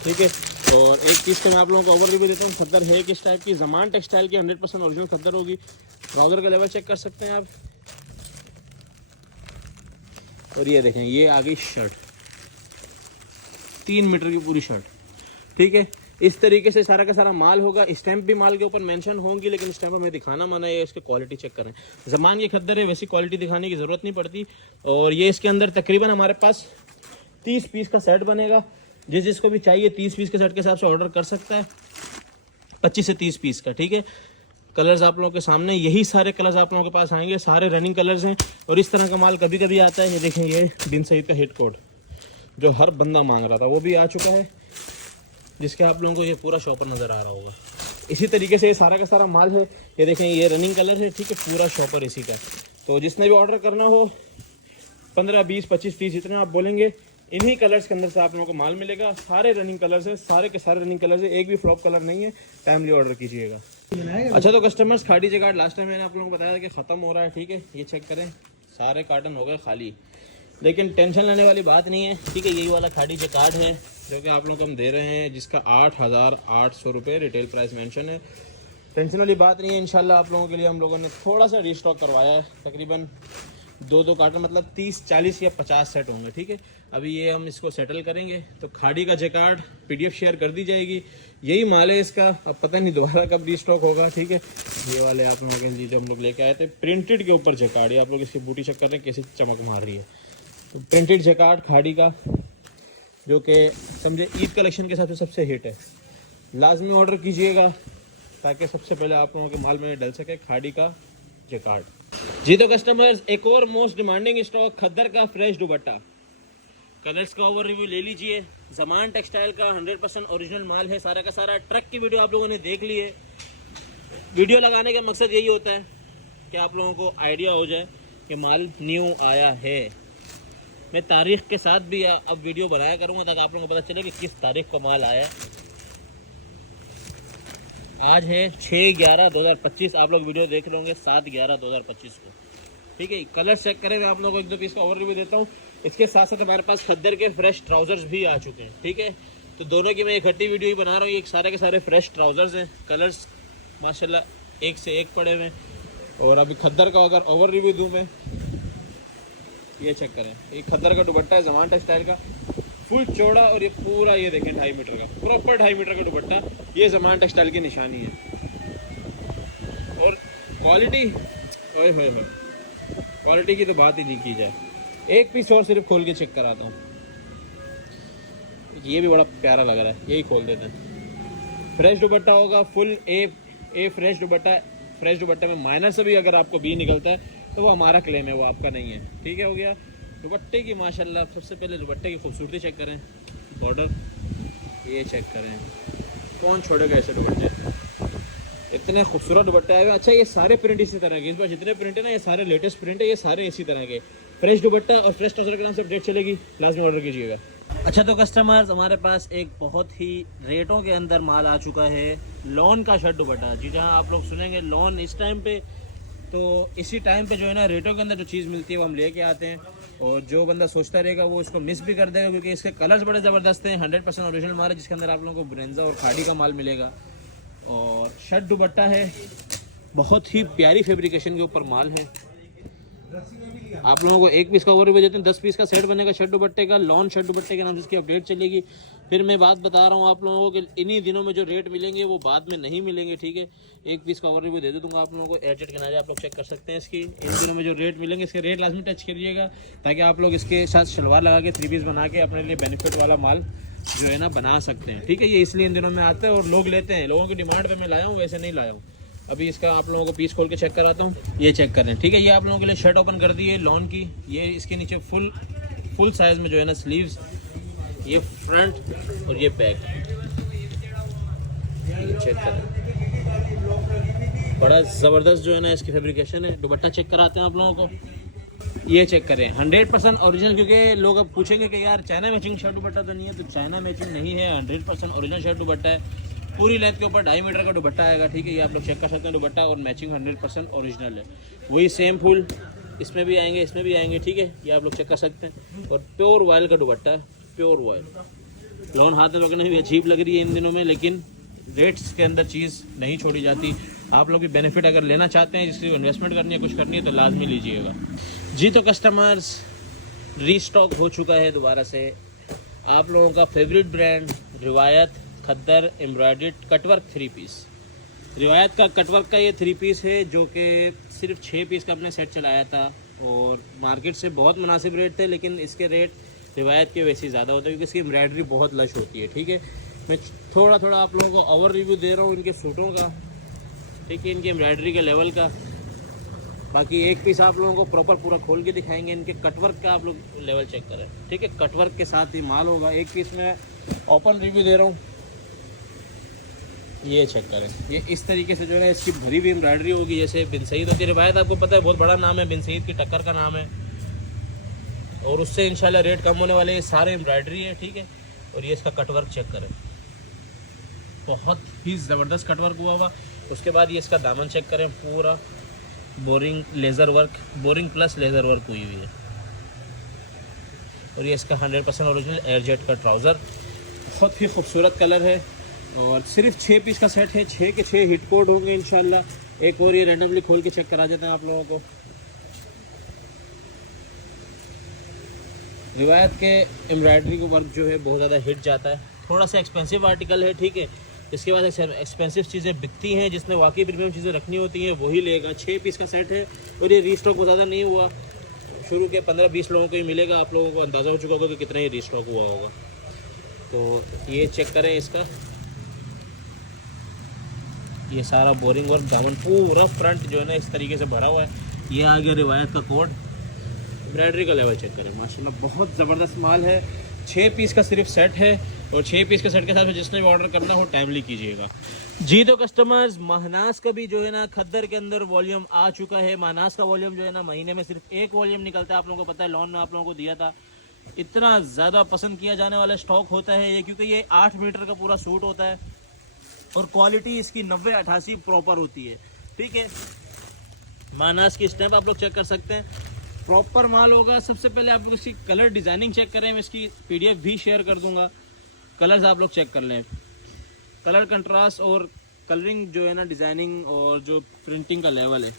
ठीक है। और एक चीज़ का मैं आप लोगों को ओवर रिव्यू देता हूँ, खद्दर है किस टाइप की, ज़मान टेक्सटाइल की 100% ओरिजिनल खद्दर होगी। ट्राउज़र का लेवल चेक कर सकते हैं आप। और ये देखें, ये आ गई शर्ट, 3 मीटर की पूरी शर्ट, ठीक है। इस तरीके से सारा का सारा माल होगा। स्टैंप भी माल के ऊपर मेंशन होंगी, लेकिन स्टैंप हमें दिखाना मना है, इसकी क्वालिटी चेक करें। ज़मान की खद्दर है, वैसी क्वालिटी दिखाने की ज़रूरत नहीं पड़ती। और ये इसके अंदर तकरीबन हमारे पास 30 पीस का सेट बनेगा। जिसको भी चाहिए 30 पीस के सेट के हिसाब से ऑर्डर कर सकता है, 25 से 30 पीस का, ठीक है। कलर्स आप लोगों के सामने, यही सारे कलर्स आप लोगों के पास आएंगे, सारे रनिंग कलर्स हैं। और इस तरह का माल कभी कभी आता है, ये देखें, ये बिन सईद का हेड कोट जो हर बंदा मांग रहा था वो भी आ चुका है, जिसके आप लोगों को ये पूरा शॉपर नज़र आ रहा होगा। इसी तरीके से ये सारा का सारा माल है, ये देखें, ये रनिंग कलर है, ठीक है, पूरा शॉपर इसी का। तो जिसने भी ऑर्डर करना हो 15, 20, 25, 30 जितने आप बोलेंगे, इन्हीं कलर्स के अंदर से आप लोगों को माल मिलेगा। सारे रनिंग कलर्स हैं, सारे के सारे रनिंग कलर्स हैं, एक भी फ्लॉप कलर नहीं है। टाइमली ऑर्डर कीजिएगा। अच्छा तो कस्टमर्स, खाड़ी जगाड़ लास्ट टाइम मैंने आप लोगों को बताया था कि ख़त्म हो रहा है, ठीक है। ये चेक करें, सारे कार्टन हो गए खाली, लेकिन टेंशन लेने वाली बात नहीं है, ठीक है। यही वाला खाड़ी जगाड़ है जो कि आप लोगों को हम दे रहे हैं, जिसका 8,800 रुपये रिटेल प्राइस मेंशन है। टेंशन वाली बात नहीं है। इंशाल्लाह आप लोगों के लिए हम लोगों ने थोड़ा सा रीस्टॉक करवाया है, तकरीबन 2 कार्टन, मतलब 30, 40 या 50 सेट होंगे, ठीक है। अभी ये हम इसको सेटल करेंगे। तो खाड़ी का जैकार्ड PDF शेयर कर दी जाएगी, यही माल है इसका। अब पता नहीं दोबारा कब रीस्टॉक होगा, ठीक है। ये वाले आप लोगों के लिए जो हम लोग लेके आए थे, प्रिंटेड के ऊपर जैकार्ड, आप लोग इसकी बूटी चेक कर रहे हैं कैसी चमक मार रही है। तो प्रिंटेड जैकार्ड खाड़ी का, जो कि समझे ईद कलेक्शन के हिसाब से सबसे हिट है, लाजमी ऑर्डर कीजिएगा ताकि सबसे पहले आप लोगों के माल में डल सके खाड़ी का जैकार्ड। जी तो कस्टमर्स, एक और मोस्ट डिमांडिंग स्टॉक, खद्दर का फ्रेश दुपट्टा। कलर्स का ओवर रिव्यू ले लीजिए। ज़मान टेक्सटाइल का 100% ओरिजिनल माल है, सारा का सारा। ट्रक की वीडियो आप लोगों ने देख ली है। वीडियो लगाने का मकसद यही होता है कि आप लोगों को आइडिया हो जाए कि माल न्यू आया है। मैं तारीख के साथ भी अब वीडियो बनाया करूँगा ताकि आप लोगों को पता चले कि किस तारीख को माल आया है। आज है 6/11/2025, आप लोग वीडियो देख रहे होंगे 7/11/2025 को, ठीक है। कलर चेक करें, मैं आप लोगों को 1-2 पीस का ओवर रिव्यू देता हूँ। इसके साथ साथ हमारे पास खद्दर के फ्रेश ट्राउजर्स भी आ चुके हैं, ठीक है। तो दोनों की मैं इकट्ठी वीडियो ही बना रहा हूँ। ये सारे के सारे फ्रेश ट्राउजर्स हैं, कलर्स माशाल्लाह एक से एक पड़े हुए हैं। और अभी खद्दर का अगर ओवर रिव्यू दूँ मैं, ये चेक करें, ये खद्दर का दुपट्टा है, ज़मान टेक्सटाइल का, फुल चौड़ा। और ये पूरा ये देखें 2.5 मीटर का, प्रॉपर 2.5 मीटर का दुपट्टा, ये ज़मान टेक्सटाइल की निशानी है। और क्वालिटी, ओए होए होए, क्वालिटी की तो बात ही नहीं की जाए। एक पीस और सिर्फ खोल के चेक कराता हूँ, ये भी बड़ा प्यारा लग रहा है, यही खोल देते हैं। फ्रेश दुपट्टा होगा, फुल ए फ्रेश दुपट्टा। फ्रेश दुपट्टे में माइनर से भी अगर आपको बी निकलता है तो वो हमारा क्लेम है, वो आपका नहीं है, ठीक है। हो गया दुपट्टे की, माशाल्लाह सबसे पहले दुपट्टे की खूबसूरती चेक करें। बॉर्डर ये चेक करें, कौन छोड़ेगा ऐसे दुपट्टे, इतने खूबसूरत दुपट्टे आए हुए। अच्छा ये सारे प्रिंट इसी तरह के, इस बार जितने प्रिंट है ना ये सारे लेटेस्ट प्रिंट है, ये सारे इसी तरह के। फ्रेश दुपट्टा और फ्रेश ट्राउजर के नाम से अपडेट चलेगी, लास्ट में ऑर्डर कीजिएगा। अच्छा तो कस्टमर्स, हमारे पास एक बहुत ही रेटों के अंदर माल आ चुका है, लॉन का शर्ट दुपट्टा। जी जहाँ आप लोग सुनेंगे लॉन इस टाइम पे, तो इसी टाइम पे जो है ना रेटों के अंदर जो चीज़ मिलती है वो हम लेके आते हैं, और जो बंदा सोचता रहेगा वो इसको मिस भी कर देगा, क्योंकि इसके कलर्स बड़े ज़बरदस्त हैं। 100% ओरिजिनल माल है, जिसके अंदर आप लोगों को ब्रेंजा और खाड़ी का माल मिलेगा। और शर्ट दुपट्टा है, बहुत ही प्यारी फैब्रिकेशन के ऊपर माल है। आप लोगों को एक पीस का ओवरव्यू देते हैं, 10 पीस का सेट बनेगा शर्ट दुपट्टे का, लॉन शर्ट दुपट्टे के नाम से इसकी अपडेट चलेगी। फिर मैं बात बता रहा हूँ आप लोगों को कि इन्हीं दिनों में जो रेट मिलेंगे वो बाद में नहीं मिलेंगे, ठीक है। एक पीस का ओवरव्यू दे दूँगा आप लोगों को, एयरजेट किनारे आप लोग चेक कर सकते हैं इसकी। इन दिनों में जो रेट मिलेंगे इसके रेट लाजमी टच करिएगा, ताकि आप लोग इसके साथ शलवार लगा के 3 पीस बना के अपने लिए बेनिफिट वाला माल जो है ना बना सकते हैं, ठीक है। ये इसलिए इन दिनों में आते हैं और लोग लेते हैं, लोगों की डिमांड पे मैं लाया हूँ, वैसे नहीं लाया हूँ। अभी इसका आप लोगों को पीस खोल के चेक कराता हूँ, ये चेक करें, ठीक है। ये आप लोगों के लिए शर्ट ओपन कर दी है लॉन की, ये इसके नीचे फुल साइज़ में जो है ना स्लीव्स, ये फ्रंट और ये बैक, ये चेक करें, बड़ा ज़बरदस्त जो है ना इसकी फैब्रिकेशन है। दुपट्टा चेक कराते हैं आप लोगों को, ये चेक करें 100% ओरिजिनल, क्योंकि लोग अब पूछेंगे कि यार चाइना मैचिंग शर्ट दुपट्टा तो नहीं है, तो चाइना मैचिंग नहीं है, 100% ओरिजिनल शर्ट दुपट्टा है। पूरी लेंथ के ऊपर 2.5 मीटर का दुपट्टा आएगा, ठीक है। ये आप लोग चेक कर सकते हैं दुपट्टा, और मैचिंग 100% ओरिजिनल है। वही सेम फुल इसमें भी आएंगे, इसमें भी आएंगे, ठीक है। ये आप लोग चेक कर सकते हैं, और प्योर वॉयल का दुपट्टा है, प्योर वॉयल। लॉन हाथ में पकड़ने भी अजीब लग रही है इन दिनों में, लेकिन रेट्स के अंदर चीज़ नहीं छोड़ी जाती। आप लोग भी बेनिफिट अगर लेना चाहते हैं, जिसकी इन्वेस्टमेंट करनी है, कुछ करनी है, तो लाजमी लीजिएगा। जी तो कस्टमर्स, रीस्टॉक हो चुका है दोबारा से आप लोगों का फेवरेट ब्रांड रिवायत खद्दर एम्ब्रॉयडर्ड कटवर्क 3 पीस। रिवायत का कटवर्क का ये 3 पीस है, जो कि सिर्फ 6 पीस का अपने सेट चलाया था, और मार्केट से बहुत मुनासिब रेट थे, लेकिन इसके रेट रिवायत के वैसे ही ज़्यादा होते हैं, क्योंकि इसकी एम्ब्रॉयडरी बहुत लश होती है, ठीक है। मैं थोड़ा थोड़ा आप लोगों को ओवर रिव्यू दे रहा हूँ इनके सूटों का, ठीक है, इनकी एम्ब्रॉयडरी के लेवल का। बाकी एक पीस आप लोगों को प्रॉपर पूरा खोल के दिखाएंगे, इनके कटवर्क का आप लोग लेवल चेक करें, ठीक है। कटवर्क के साथ ही माल होगा। एक पीस में ओपन रिव्यू दे रहा हूँ, ये चेक करें। ये इस तरीके से जो है इसकी भरी हुई एम्ब्रॉयडरी होगी, जैसे बिन सईद होती है। रिवायत आपको पता है बहुत बड़ा नाम है, बिन सईद की टक्कर का नाम है, और उससे इंशाल्लाह रेट कम होने वाले। ये सारे एम्ब्रॉयडरी है, ठीक है। और ये इसका कटवर्क चेक करें, बहुत ही ज़बरदस्त कटवर्क हुआ होगा। उसके बाद ये इसका दामन चेक करें, पूरा boring laser work, boring plus laser work हुई हुई है। और ये इसका 100% ओरिजिनल एयरजेट का ट्राउज़र, बहुत ही खूबसूरत कलर है, और सिर्फ 6 पीस का सेट है। 6 के 6 हिट कोड होंगे इंशाल्लाह। एक और ये रैंडमली खोल के चेक करा देते हैं आप लोगों को। रिवायत के एम्ब्रॉयडरी का वर्क जो है बहुत ज़्यादा हिट जाता है, थोड़ा सा एक्सपेंसिव आर्टिकल है, ठीक है। इसके बाद एक्सपेंसिव चीज़ें बिकती हैं, जिसने वाकई प्रीमियम चीज़ें रखनी होती हैं वही लेगा। 6 पीस का सेट है, और ये रीस्टॉक बहुत ज़्यादा नहीं हुआ, शुरू के 15-20 लोगों को ही मिलेगा। आप लोगों को अंदाज़ा हो चुका होगा कि कितना ही रीस्टॉक हुआ होगा। तो ये चेक करें इसका, ये सारा बोरिंग वर्क, दामन पूरा फ्रंट जो है ना इस तरीके से भरा हुआ है। ये आ गया रिवायत का कोड। एम्ब्रॉयडरी का लेवल चेक करें, माशाल्लाह बहुत ज़बरदस्त माल है। 6 पीस का सिर्फ सेट है, और 6 पीस के सेट के साथ जिसने भी ऑर्डर करना हो टाइमली कीजिएगा। जी तो कस्टमर्स, महनास का भी जो है ना खद्दर के अंदर वॉल्यूम आ चुका है। महनास का वॉल्यूम जो है ना महीने में सिर्फ 1 वॉल्यूम निकलता है। आप लोगों को पता है, लॉन में आप लोगों को दिया था। इतना ज़्यादा पसंद किया जाने वाला स्टॉक होता है ये, क्योंकि ये 8 मीटर का पूरा सूट होता है, और क्वालिटी इसकी 90-88 प्रॉपर होती है, ठीक है। मानास की स्टैम्प आप लोग चेक कर सकते हैं, प्रॉपर माल होगा। सबसे पहले आप लोग इसकी कलर डिज़ाइनिंग चेक करें, मैं इसकी PDF भी शेयर कर दूंगा। कलर्स आप लोग चेक कर लें, कलर कंट्रास्ट और कलरिंग जो है ना, डिज़ाइनिंग और जो प्रिंटिंग का लेवल है।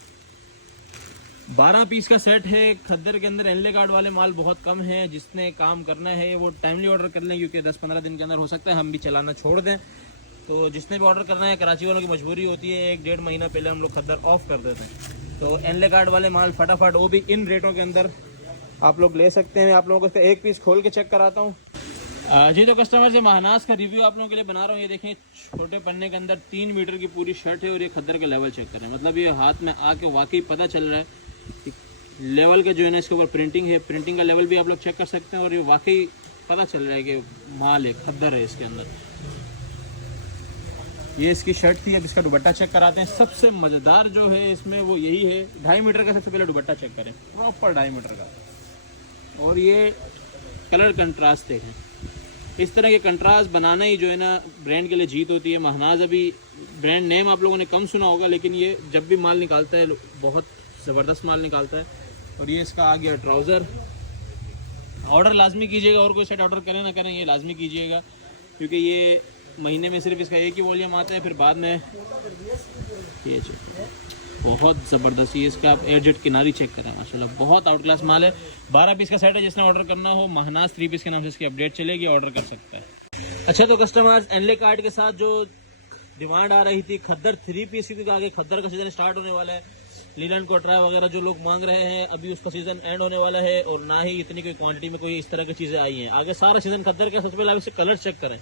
12 पीस का सेट है। खद्दर के अंदर एनले कार्ड वाले माल बहुत कम है, जिसने काम करना है वो टाइमली ऑर्डर कर लें, क्योंकि 10-15 दिन के अंदर हो सकता है हम भी चलाना छोड़ दें। तो जिसने भी ऑर्डर करना है, कराची वालों की मजबूरी होती है, 1-1.5 महीना पहले हम लोग खद्दर ऑफ कर देते हैं। तो एनले कार्ड वाले माल फटाफट, वो भी इन रेटों के अंदर आप लोग ले सकते हैं। मैं आप लोगों को इसका एक पीस खोल के चेक कराता हूँ। जी तो कस्टमर से महनास का रिव्यू आप लोगों के लिए बना रहा हूँ। ये देखें, छोटे पन्ने के अंदर 3 मीटर की पूरी शर्ट है, और ये खद्दर का लेवल चेक करें। मतलब ये हाथ में आके वाकई पता चल रहा है कि लेवल के जो है ना इसके ऊपर प्रिंटिंग है। प्रिंटिंग का लेवल भी आप लोग चेक कर सकते हैं, और ये वाकई पता चल रहा है कि माल है, खद्दर है इसके अंदर। ये इसकी शर्ट थी। अब इसका दुपट्टा चेक कराते हैं। सबसे मज़ेदार जो है इसमें वो यही है, 2.5 मीटर का सबसे पहले दुपट्टा चेक करें, प्रॉपर 2.5 मीटर का। और ये कलर कंट्रास्ट देखें, इस तरह के कंट्रास्ट बनाना ही जो है ना ब्रांड के लिए जीत होती है। महनाज अभी ब्रांड नेम आप लोगों ने कम सुना होगा, लेकिन ये जब भी माल निकालता है बहुत ज़बरदस्त माल निकालता है। और ये इसका आ गया ट्राउज़र। ऑर्डर लाजमी कीजिएगा, और कोई सेट ऑर्डर करें ना करें ये लाजमी कीजिएगा, क्योंकि ये महीने में सिर्फ इसका एक ही वॉल्यूम आता है, फिर बाद में ये बहुत ज़बरदस्त। ये इसका आप एयरजेट किनारी चेक करें, माशाल्लाह बहुत आउट क्लास माल है। 12 पीस का सेट है। जिसने ऑर्डर करना हो महनाज 3 पीस के नाम से इसकी अपडेट चलेगी, ऑर्डर कर सकता है। अच्छा, तो कस्टमर्स एनले कार्ड के साथ जो डिमांड आ रही थी खद्दर 3 पीस की, क्योंकि आगे खद्दर का सीज़न स्टार्ट होने वाला है, लीलन कोटरा वगैरह जो लोग मांग रहे हैं, अभी उसका सीज़न एंड होने वाला है और ना ही इतनी कोई क्वांटिटी में कोई इस तरह की चीज़ें आई हैं। आगे सारा सीज़न खद्दर का। सबसे पहले आप इससे कलर चेक करें।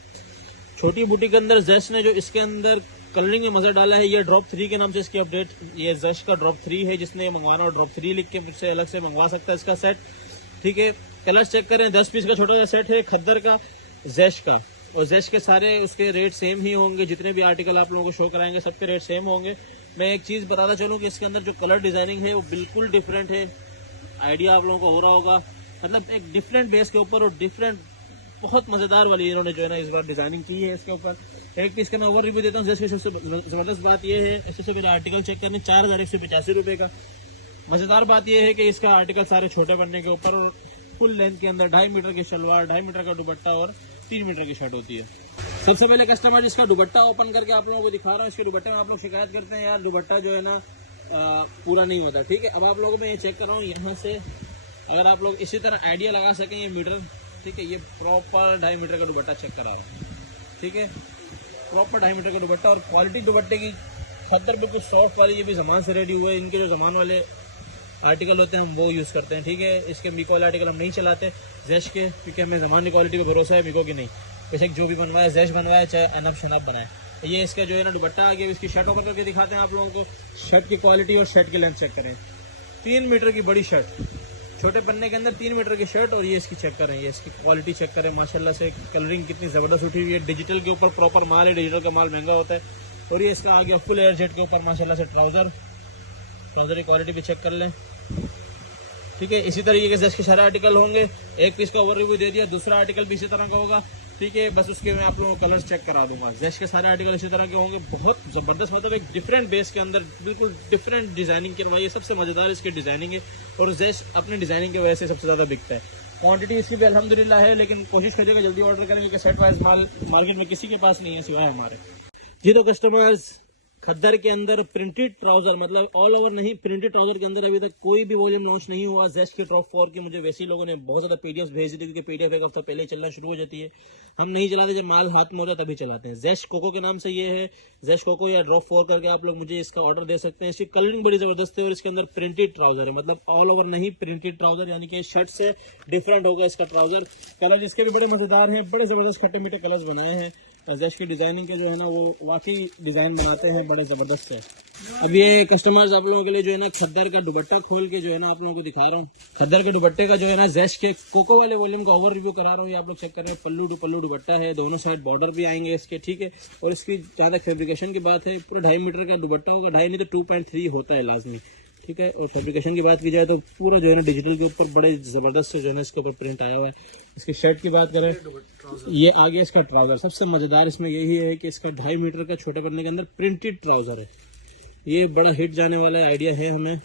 छोटी बूटी के अंदर जेश ने जो इसके अंदर कलरिंग में मज़ा डाला है, ये ड्रॉप 3 के नाम से इसकी अपडेट, ये जेश का ड्रॉप 3 है। जिसने मंगवाना हो ड्रॉप 3 लिख के मुझसे अलग से मंगवा सकता है इसका सेट, ठीक है। कलर चेक करें। 10 पीस का छोटा सा सेट है खद्दर का, जेश का। और जेश के सारे उसके रेट सेम ही होंगे। जितने भी आर्टिकल आप लोगों को शो कराएंगे सबके रेट सेम होंगे। मैं एक चीज़ बताता चलूँ कि इसके अंदर जो कलर डिज़ाइनिंग है वो बिल्कुल डिफरेंट है। आइडिया आप लोगों को हो रहा होगा, मतलब एक डिफरेंट बेस के ऊपर और डिफरेंट बहुत मज़ेदार वाली इन्होंने जो है ना इस बार डिज़ाइनिंग की है इसके ऊपर। एक पीस का मैं ओवर रिव्यू देता हूँ। जैसे सबसे ज़बरदस्त बात यह है, इससे मेरा आर्टिकल चेक करने 4185 रुपये का। मज़ेदार बात यह है कि इसका आर्टिकल सारे छोटे बनने के ऊपर और फुल लेंथ के अंदर 2.5 मीटर की शलवार, 2.5 मीटर का दुपट्टा और 3 मीटर की शर्ट होती है। सबसे पहले कस्टमर इसका दुपट्टा ओपन करके आप लोगों को दिखा रहा हूँ। इसके दुपट्टे में आप लोग शिकायत करते हैं यार दुपट्टा जो है ना पूरा नहीं होता, ठीक है। अब आप लोगों में ये चेक कर रहा हूँ यहाँ से, अगर आप लोग इसी तरह आइडिया लगा सकें ये मीटर, ठीक है। ये प्रॉपर 2.5 मीटर का दुपट्टा चेक करा रहा हूँ, ठीक है। प्रॉपर 2.5 मीटर का दुपट्टा और क्वालिटी दुपट्टे की खद्दर बिल्कुल सॉफ्ट वाली, ये भी ज़मान से रेडी हुए। इनके जो ज़मान वाले आर्टिकल होते हैं हम वो यूज़ करते हैं, ठीक है। इसके मीको वाले आर्टिकल हम नहीं चलाते जेश के, क्योंकि हमें ज़मान की क्वालिटी पर भरोसा है, मीको की नहीं। बेशक जो भी बनवाए जेश बनवाए चाहे अनब शनब बनाए। ये इसका जो है ना दुपट्टा आ गया। इसकी शर्ट ओपन करके दिखाते हैं आप लोगों को। शर्ट की क्वालिटी और शर्ट की लेंथ चेक करें। 3 मीटर की बड़ी शर्ट, छोटे पन्ने के अंदर 3 मीटर की शर्ट, और ये इसकी चेक करें, ये इसकी क्वालिटी चेक करें। माशाल्लाह से कलरिंग कितनी ज़बरदस्त उठी हुई है। डिजिटल के ऊपर प्रॉपर माल है, डिजिटल का माल महंगा होता है। और ये इसका आ गया फुल एयर जेट के ऊपर माशाल्लाह से ट्राउज़र की क्वालिटी भी चेक कर लें, ठीक है। इसी तरीके से इसके सारे आर्टिकल होंगे। एक पीस का ओवर रिव्यू दे दिया, दूसरा आर्टिकल भी इसी तरह का होगा, ठीक है। बस उसके मैं आप लोगों को कलर्स चेक करा दूंगा। जेश के सारे आर्टिकल इसी तरह के होंगे। बहुत ज़बरदस्त, मतलब एक डिफरेंट बेस के अंदर बिल्कुल डिफरेंट डिज़ाइनिंग करवाई है। सबसे मज़ेदार इसकी डिज़ाइनिंग है और जेश अपनी डिज़ाइनिंग की वजह से सबसे ज़्यादा बिकता है। क्वांटिटी इसकी भी अल्हम्दुलिल्लाह है, लेकिन कोशिश करिएगा जल्दी ऑर्डर करेंगे कि सेट वाइज माल मार्केट में किसी के पास नहीं है सिवाय हमारे। जी तो कस्टमर्स, खद्दर के अंदर प्रिंटेड ट्राउजर, मतलब ऑल ओवर नहीं, प्रिंटेड ट्राउजर के अंदर अभी तक कोई भी वॉल्यूम लॉन्च नहीं हुआ। जेश के ड्रॉप 4 की मुझे वैसे ही लोगों ने बहुत ज़्यादा पीडीएफ भेज दी, क्योंकि पीडीएफ एक हफ्ता पहले ही चलना शुरू हो जाती है। हम नहीं चलाते, जब माल हाथ में होता है तभी चलाते हैं। जेश कोको के नाम से ये है, जेश कोको या ड्रॉप 4 करके आप लोग मुझे इसका ऑर्डर दे सकते हैं। इसकी कलरिंग बड़ी ज़बरदस्त है और इसके अंदर प्रिंटेड ट्राउजर है, मतलब ऑल ओवर नहीं, प्रिंटेड ट्राउजर, यानी कि शर्ट से डिफरेंट होगा इसका ट्राउजर। कलर इसके भी बड़े मज़ेदार हैं, बड़े ज़बरदस्त खट्टे मीठे कलर्स बनाए हैं। जेश की डिज़ाइनिंग के जो है ना वो वाकई डिज़ाइन बनाते हैं, बड़े ज़बरदस्त है। अब ये कस्टमर्स आप लोगों के लिए जो है ना खद्दर का दुपट्टा खोल के जो है ना आप लोगों को दिखा रहा हूँ। खद्दर के दुपट्टे का जो है ना जेश के कोको वाले वॉल्यूम का ओवर रिव्यू करा रहा हूँ। ये आप लोग चेक कर रहे हैं, पल्लू दुपट्टा है, दोनों साइड बॉर्डर भी आएंगे इसके, ठीक है। और इसकी जहाँ तक फैब्रिकेशन की बात है, पूरा 2.5 मीटर का दुपट्टा होगा, 2.5 नहीं तो 2.3 होता है लाजमी, ठीक है। और फैब्रिकेशन की बात की जाए तो पूरा जो है ना डिजिटल के ऊपर बड़े ज़बरदस्त से जो है ना इसके ऊपर प्रिंट आया हुआ है। इसकी शर्ट की बात करें, ये आगे इसका ट्राउज़र, सबसे मज़ेदार इसमें यही है कि इसका 2.5 मीटर का छोटे पन्ने के अंदर प्रिंटेड ट्राउज़र है। ये बड़ा हिट जाने वाला आइडिया है हमें।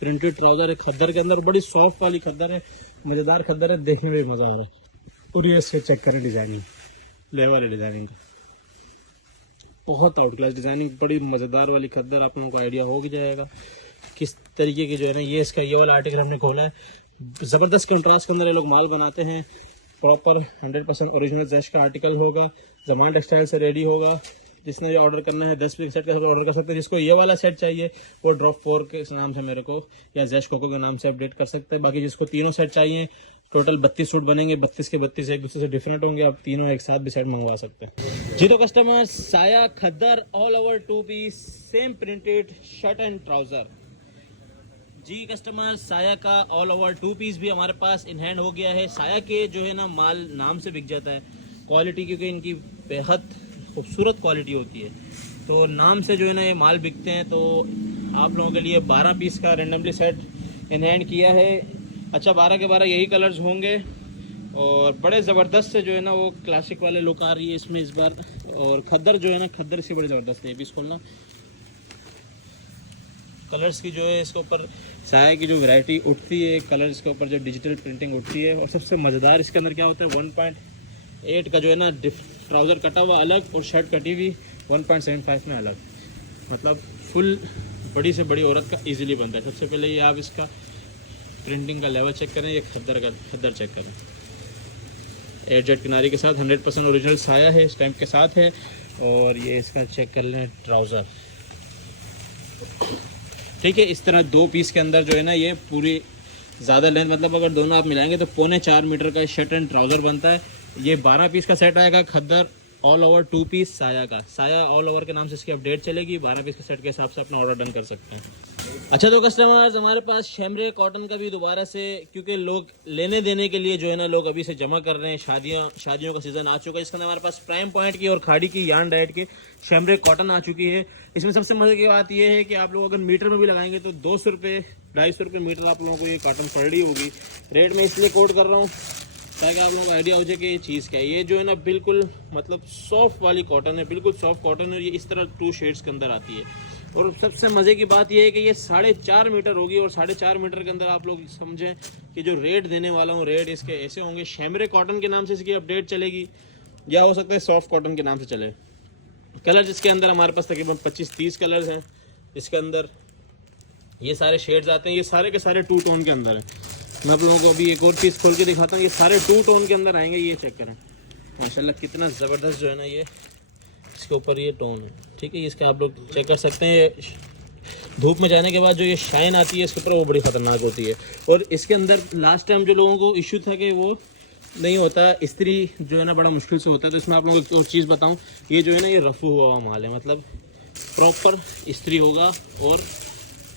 प्रिंटेड ट्राउज़र है खद्दर के अंदर, बड़ी सॉफ्ट वाली खद्दर है, मज़ेदार खद्दर है, देखने में मज़ा आ रहा है। और ये इसके चेक करें डिज़ाइनिंग, लेवल है डिज़ाइनिंग का, बहुत आउट क्लास डिज़ाइनिंग, बड़ी मज़ेदार वाली खद्दर। आप लोगों को आइडिया हो जाएगा किस तरीके की जो है ना ये इसका ये वाला आर्टिकल हमने खोला है। ज़बरदस्त कंट्रास्ट के अंदर ये लोग माल बनाते हैं। प्रॉपर 100% ओरिजिनल जेश का आर्टिकल होगा, ज़मान टेक्सटाइल से रेडी होगा। जिसने ऑर्डर करना है 10 पीस सेट का ऑर्डर कर सकते हैं। जिसको ये वाला सेट चाहिए वो ड्रॉप 4 के नाम से मेरे को या जेश कोको के नाम से अपडेट कर सकते हैं। बाकी जिसको तीनों सेट चाहिए, टोटल 32 सूट बनेंगे, 32 के 32 एक दूसरे से डिफरेंट होंगे। आप तीनों एक साथ भी सेट मंगवा सकते हैं। जी तो कस्टमर्स, साया खद्दर all over 2 piece same printed shirt and trouser. जी कस्टमर्स, साया का ऑल ओवर 2 पीस भी हमारे पास इन हैंड हो गया है। साया के जो है ना माल नाम से बिक जाता है, क्वालिटी क्योंकि इनकी बेहद खूबसूरत क्वालिटी होती है। तो नाम से जो है ना ये माल बिकते हैं। तो आप लोगों के लिए 12 पीस का रेंडमली सेट इन हैंड किया है। अच्छा 12 के 12 यही कलर्स होंगे और बड़े ज़बरदस्त से जो है ना वो क्लासिक वाले लुक आ रही है इसमें इस बार। और खद्दर जो है ना, खद्दर इसकी बड़ी ज़बरदस्त है। पीस खोलना, कलर्स की जो है इसके ऊपर साया की जो वैरायटी उठती है, कलर इसके ऊपर जो डिजिटल प्रिंटिंग उठती है। और सबसे मज़ेदार इसके अंदर क्या होता है, 1.8 का जो है ना ट्राउज़र कटा हुआ अलग और शर्ट कटी हुई 1.75 में अलग। मतलब फुल बड़ी से बड़ी औरत का इजीली बनता है। सबसे पहले ये आप इसका प्रिंटिंग का लेवल चेक करें, ये खद्दर चेक करें। एयर जेट किनारी के साथ 100% ओरिजिनल साया है, स्टैम्प के साथ है। और ये इसका चेक कर लें ट्राउज़र, ठीक है। इस तरह 2 पीस के अंदर जो है ना ये पूरी ज़्यादा लेंथ, मतलब अगर दोनों आप मिलाएंगे तो 3.25 मीटर का शर्ट एंड ट्राउज़र बनता है। ये 12 पीस का सेट आएगा। खद्दर ऑल ओवर 2 पीस साया का, साया ऑल ओवर के नाम से इसकी अपडेट चलेगी। 12 पीस के सेट के हिसाब से अपना ऑर्डर डन कर सकते हैं। अच्छा तो कस्टमर्स, हमारे पास शैमरे कॉटन का भी दोबारा से, क्योंकि लोग लेने देने के लिए जो है ना लोग अभी से जमा कर रहे हैं। शादियों का सीज़न आ चुका है। इसके अंदर हमारे पास प्राइम पॉइंट की और खाड़ी की यार्न डाइट की शैमरे कॉटन आ चुकी है। इसमें सबसे मजे की बात यह है कि आप लोग अगर मीटर में भी लगाएंगे तो 200 रुपये 250 रुपये मीटर आप लोगों को ये कॉटन पड़ रही होगी। रेट में इसलिए कोट कर रहा हूँ ताकि आप लोगों को आइडिया हो जाए कि ये चीज़ क्या है। ये जो है ना बिल्कुल मतलब सॉफ्ट वाली कॉटन है, बिल्कुल सॉफ्ट कॉटन है। ये इस तरह 2 शेड्स के अंदर आती है। और सबसे मज़े की बात यह है कि ये 4.5 मीटर होगी। और 4.5 मीटर के अंदर आप लोग समझें कि जो रेट देने वाला हूँ, रेट इसके ऐसे होंगे। शैमरे कॉटन के नाम से इसकी अपडेट चलेगी, या हो सकता है सॉफ्ट कॉटन के नाम से चले। कलर इसके अंदर हमारे पास तकरीबन 25-30 कलर्स हैं। इसके अंदर ये सारे शेड्स आते हैं। ये सारे के सारे 2 टोन के अंदर हैं। मैं आप लोगों को अभी एक और पीस खोल के दिखाता हूँ। ये सारे 2 टोन के अंदर आएंगे। ये चेक करें माशाल्लाह कितना ज़बरदस्त जो है ना ये इसके ऊपर ये टोन है, ठीक है। इसका आप लोग चेक कर सकते हैं। धूप में जाने के बाद जो ये शाइन आती है इसके ऊपर वो बड़ी ख़तरनाक होती है। और इसके अंदर लास्ट टाइम जो लोगों को इशू था कि वो नहीं होता, इस्त्री जो है ना बड़ा मुश्किल से होता है। तो इसमें आप लोगों को एक और चीज़ बताऊँ, ये जो है ना ये रफ़ू हुआ माल है, मतलब प्रॉपर इस्त्री होगा और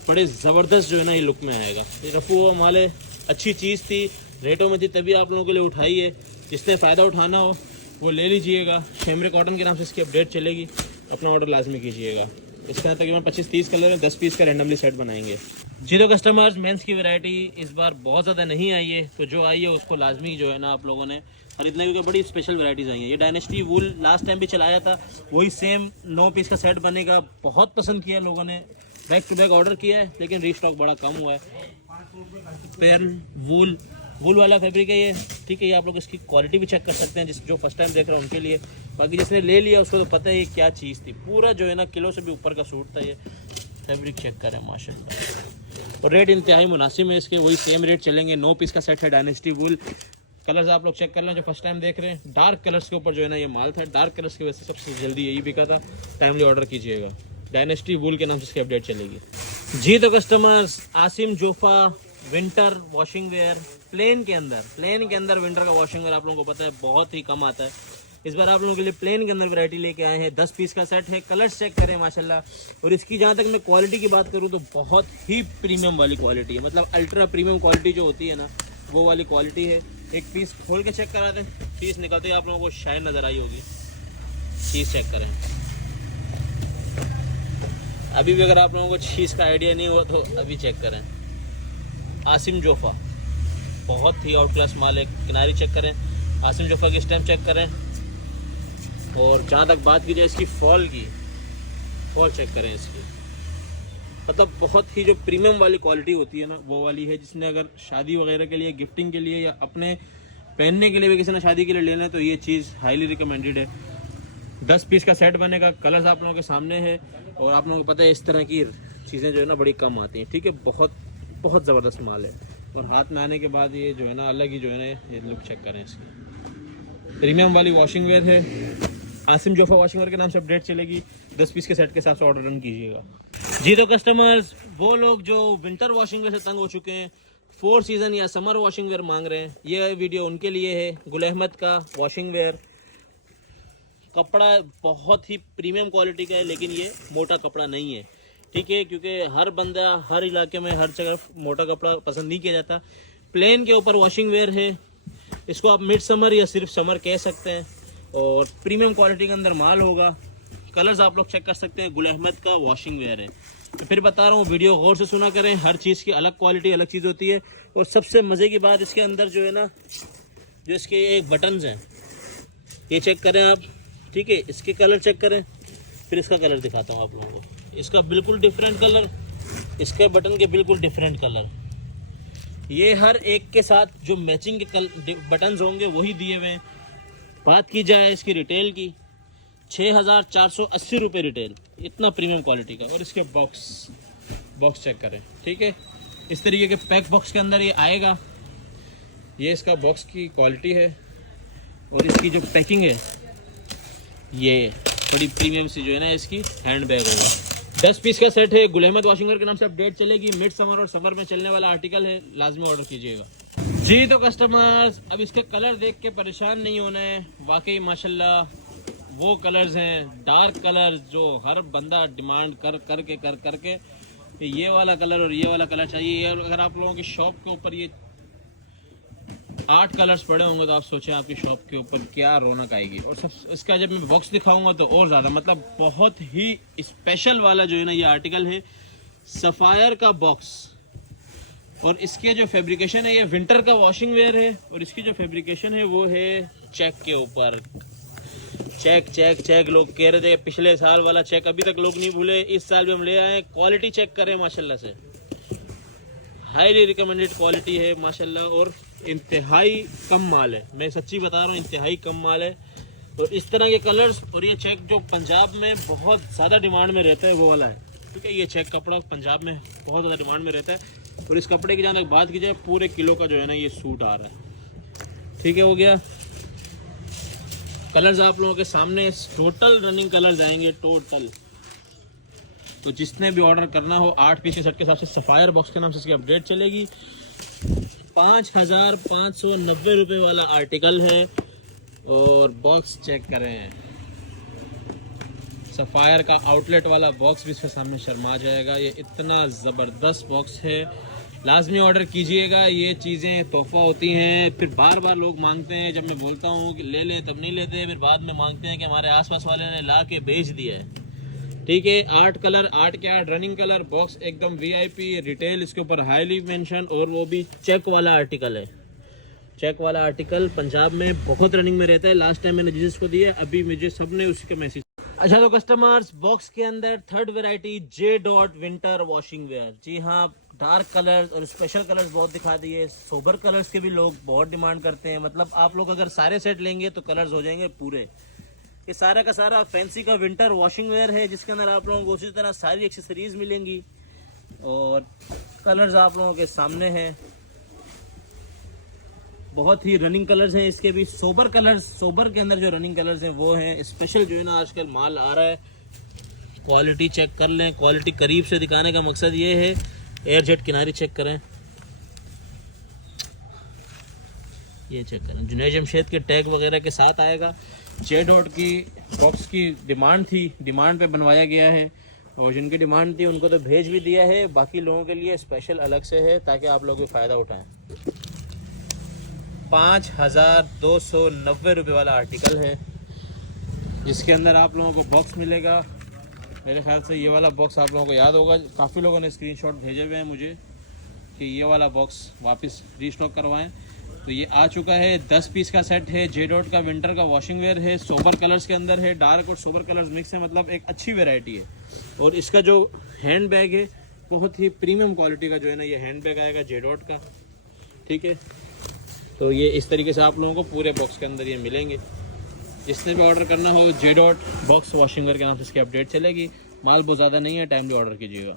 बड़े ज़बरदस्त जो है ना ये लुक में आएगा। ये रफ़ू हुआ माल है, अच्छी चीज़ थी, रेटों में थी, तभी आप लोगों के लिए उठाई है। जिसने फ़ायदा उठाना हो वो ले लीजिएगा। शैमरे कॉटन के नाम से इसकी अपडेट चलेगी, अपना ऑर्डर लाजमी कीजिएगा। इसके अंदर तकरीबन 25-30 कलर है। 10 पीस का रेंडमली सेट बनाएंगे। जी तो कस्टमर्स, मेंस की वैरायटी इस बार बहुत ज़्यादा नहीं आई है, तो जो आई है उसको लाजमी जो है ना आप लोगों ने खरीदने, क्योंकि बड़ी स्पेशल वैराइटीज़ आई हैं। ये डायनेस्टी वूल लास्ट टाइम भी चलाया था, वही सेम 9 पीस का सेट बनेगा। बहुत पसंद किया लोगों ने, बैक टू बैक ऑर्डर किया है, लेकिन रीस्टॉक बड़ा कम हुआ है। पेन वूल वाला फैब्रिक है ये, ठीक है। ये आप लोग इसकी क्वालिटी भी चेक कर सकते हैं, जो फर्स्ट टाइम देख रहे हैं उनके लिए। बाकी जिसने ले लिया उसको तो पता है ये क्या चीज़ थी। पूरा जो है ना किलो से भी ऊपर का सूट था। ये फैब्रिक चेक करें माशाल्लाह। और रेट इंतहाई मुनासिब है इसके, वही सेम रेट चलेंगे। 9 पीस का सेट है डायनेस्टी वूल। कलर्स आप लोग चेक कर लें जो फर्स्ट टाइम देख रहे हैं। डार्क कलर्स के ऊपर जो है ना ये माल था, डार्क कलर्स की वजह से सबसे जल्दी यही बिका था। टाइमली ऑर्डर कीजिएगा। डायनेस्टी वूल के नाम से इसकी अपडेट चलेगी। जी तो customers, Asim Jofa winter washing wear plain के अंदर विंटर का वॉशिंग वेयर आप लोगों को पता है बहुत ही कम आता है। इस बार आप लोगों के लिए प्लेन के अंदर वैरायटी लेके आए हैं। 10 पीस का सेट है। कलर्स चेक करें माशाल्लाह। और इसकी जहाँ तक मैं क्वालिटी की बात करूँ तो बहुत ही प्रीमियम वाली क्वालिटी है, मतलब अल्ट्रा प्रीमियम क्वालिटी जो होती है ना वो वाली क्वालिटी है। एक पीस खोल के चेक करा दें, पीस निकलते ही आप लोगों को शाइन नज़र आई होगी। चीज़ चेक करें। अभी भी अगर आप लोगों को चीज़ का आइडिया नहीं हुआ तो अभी चेक करें। आसिम जोफा बहुत ही आउट क्लास माल है। किनारी चेक करें, आसिम जोफा की स्टैम्प चेक करें। और जहाँ तक बात की जाए इसकी फॉल चेक करें इसकी, मतलब बहुत ही जो प्रीमियम वाली क्वालिटी होती है ना वो वाली है। जिसने अगर शादी वगैरह के लिए, गिफ्टिंग के लिए या अपने पहनने के लिए भी किसी ने शादी के लिए लेना है तो ये चीज़ हाईली रिकमेंडेड है। 10 पीस का सेट बनेगा। कलर्स आप लोगों के सामने है और आप लोगों को पता है इस तरह की चीज़ें जो है ना बड़ी कम आती हैं, ठीक है। बहुत ज़बरदस्त माल है। और हाथ में आने के बाद ये जो है ना अलग ही जो है ना ये लुक चेक करें इसकी। प्रीमियम वाली वॉशिंग वेयर है। आसिम जोफा वॉशिंग वेयर के नाम से अपडेट चलेगी। 10 पीस के सेट के हिसाब से ऑर्डर रन कीजिएगा। जी तो कस्टमर्स, वो लोग जो विंटर वॉशिंग वेयर से तंग हो चुके हैं, 4 सीज़न या समर वॉशिंग वेयर मांग रहे हैं, ये वीडियो उनके लिए है। गुल अहमद का वॉशिंग वेयर, कपड़ा बहुत ही प्रीमियम क्वालिटी का है, लेकिन ये मोटा कपड़ा नहीं है, ठीक है। क्योंकि हर बंदा हर इलाके में हर जगह मोटा कपड़ा पसंद नहीं किया जाता। प्लेन के ऊपर वॉशिंग वेयर है। इसको आप मिड समर या सिर्फ समर कह सकते हैं। और प्रीमियम क्वालिटी के अंदर माल होगा। कलर्स आप लोग चेक कर सकते हैं। गुल अहमद का वॉशिंग वेयर है। तो फिर बता रहा हूँ, वीडियो गौर से सुना करें। हर चीज़ की अलग क्वालिटी, अलग चीज़ होती है। और सबसे मज़े की बात, इसके अंदर जो है ना, जो इसके एक बटन्स हैं, ये चेक करें आप, ठीक है। इसके कलर चेक करें, फिर इसका कलर दिखाता हूँ आप लोगों को। इसका बिल्कुल डिफरेंट कलर, इसके बटन के बिल्कुल डिफरेंट कलर। ये हर एक के साथ जो मैचिंग के बटन्स होंगे वही दिए हुए हैं। बात की जाए इसकी रिटेल की, 6,480 रुपये रिटेल, इतना प्रीमियम क्वालिटी का। और इसके बॉक्स चेक करें, ठीक है। इस तरीके के पैक बॉक्स के अंदर ये आएगा। ये इसका बॉक्स की क्वालिटी है। और इसकी जो पैकिंग है, ये बड़ी प्रीमियम सी जो है ना, इसकी हैंड बैग होगा। 10 पीस का सेट है। गुल अहमद वॉशिंग वेयर के नाम से अपडेट चलेगी। मिड समर और समर में चलने वाला आर्टिकल है, लाजमी ऑर्डर कीजिएगा जी। तो कस्टमर्स, अब इसके कलर देख के परेशान नहीं होना है। वाकई माशाल्लाह वो कलर्स हैं, डार्क कलर्स जो हर बंदा डिमांड करके ये वाला कलर और ये वाला कलर चाहिए। अगर आप लोगों की शॉप के ऊपर ये 8 कलर्स पड़े होंगे तो आप सोचें आपकी शॉप के ऊपर क्या रौनक आएगी। और सब इसका जब मैं बॉक्स दिखाऊंगा तो और ज़्यादा, मतलब बहुत ही स्पेशल वाला जो है ना ये आर्टिकल है, सफ़ायर का बॉक्स। और इसके जो फैब्रिकेशन है, ये विंटर का वॉशिंग वेयर है। और इसकी जो फैब्रिकेशन है वो है चेक के ऊपर। चेक लोग कह रहे थे पिछले साल वाला चेक अभी तक लोग नहीं भूले, इस साल भी हम ले आए। क्वालिटी चेक करें माशाल्लाह से, हाईली रिकमेंडेड क्वालिटी है माशाल्लाह। और इंतहाई कम माल है, मैं सच्ची बता रहा हूँ, इंतहाई कम माल है। और इस तरह के कलर्स और ये चेक जो पंजाब में बहुत ज़्यादा डिमांड में रहता है वो वाला है, ठीक है। ये चेक कपड़ा पंजाब में बहुत ज़्यादा डिमांड में रहता है। और इस कपड़े की जहाँ तक बात की जाए, पूरे किलो का जो है ना ये सूट आ रहा है, ठीक है। हो गया। कलर्स आप लोगों के सामने, टोटल रनिंग कलर्स आएंगे टोटल। तो जिसने भी ऑर्डर करना हो, 8 पीस के सेट के हिसाब से सफ़ायर बॉक्स के नाम से इसकी अपडेट चलेगी। 5,590 रुपये वाला आर्टिकल है। और बॉक्स चेक करें, सफ़ायर का आउटलेट वाला बॉक्स भी इसके सामने शर्मा जाएगा। ये इतना ज़बरदस्त बॉक्स है, लाजमी ऑर्डर कीजिएगा। ये चीज़ें तोहफ़ा होती हैं। फिर बार बार लोग मांगते हैं, जब मैं बोलता हूँ कि ले ले तब नहीं लेते, फिर बाद में मांगते हैं कि हमारे आसपास वाले ने ला के बेच दिया है, ठीक है। 8 कलर, 8 के 8 रनिंग कलर, बॉक्स एकदम VIP रिटेल, इसके ऊपर हाईली मेंशन। और वो भी चेक वाला आर्टिकल है। चेक वाला आर्टिकल पंजाब में बहुत रनिंग में रहता है। लास्ट टाइम मैंने जिसको दिया, अभी मुझे सब ने उसके मैसेज। अच्छा तो कस्टमर्स, बॉक्स के अंदर 3rd variety J. Winter washing wear. जी हाँ, डार्क कलर्स और स्पेशल कलर्स बहुत दिखा दिए। सोबर कलर्स के भी लोग बहुत डिमांड करते हैं। मतलब आप लोग अगर सारे सेट लेंगे तो कलर्स हो जाएंगे पूरे। ये सारा का सारा फैंसी का विंटर वॉशिंग वेयर है, जिसके अंदर आप लोगों को उसी तरह सारी एक्सेसरीज मिलेंगी। और कलर्स आप लोगों के सामने हैं, बहुत ही रनिंग कलर्स हैं इसके भी। सोबर कलर्स, सोबर के अंदर जो रनिंग कलर्स हैं वो हैं स्पेशल। जो है ना आजकल माल आ रहा है, क्वालिटी चेक कर लें। क्वालिटी करीब से दिखाने का मकसद ये है। एयर जेट किनारी चेक करें, ये चेक करें, जुनैद जमशेद के टैग वगैरह के साथ आएगा। J. की बॉक्स की डिमांड थी, डिमांड पे बनवाया गया है। और जिनकी डिमांड थी उनको तो भेज भी दिया है, बाकी लोगों के लिए स्पेशल अलग से है ताकि आप लोग भी फ़ायदा उठाएं। 5,290 रुपये वाला आर्टिकल है, जिसके अंदर आप लोगों को बॉक्स मिलेगा। मेरे ख्याल से ये वाला बॉक्स आप लोगों को याद होगा, काफ़ी लोगों ने स्क्रीनशॉट भेजे हुए हैं मुझे कि ये वाला बॉक्स वापस रीस्टॉक करवाएं। तो ये आ चुका है। 10 पीस का सेट है। J. का विंटर का वॉशिंग वेयर है। सोबर कलर्स के अंदर है, डार्क और सोबर कलर्स मिक्स है, मतलब एक अच्छी वेराइटी है। और इसका जो हैंड बैग है, बहुत ही प्रीमियम क्वालिटी का जो है ना ये हैंड बैग आएगा J. का, ठीक है। तो ये इस तरीके से आप लोगों को पूरे बॉक्स के अंदर ये मिलेंगे। जिसने भी ऑर्डर करना हो, J. बॉक्स वॉशिंग वेयर के नाम से इसकी अपडेट चलेगी। माल बहुत ज़्यादा नहीं है, टाइमली ऑर्डर कीजिएगा।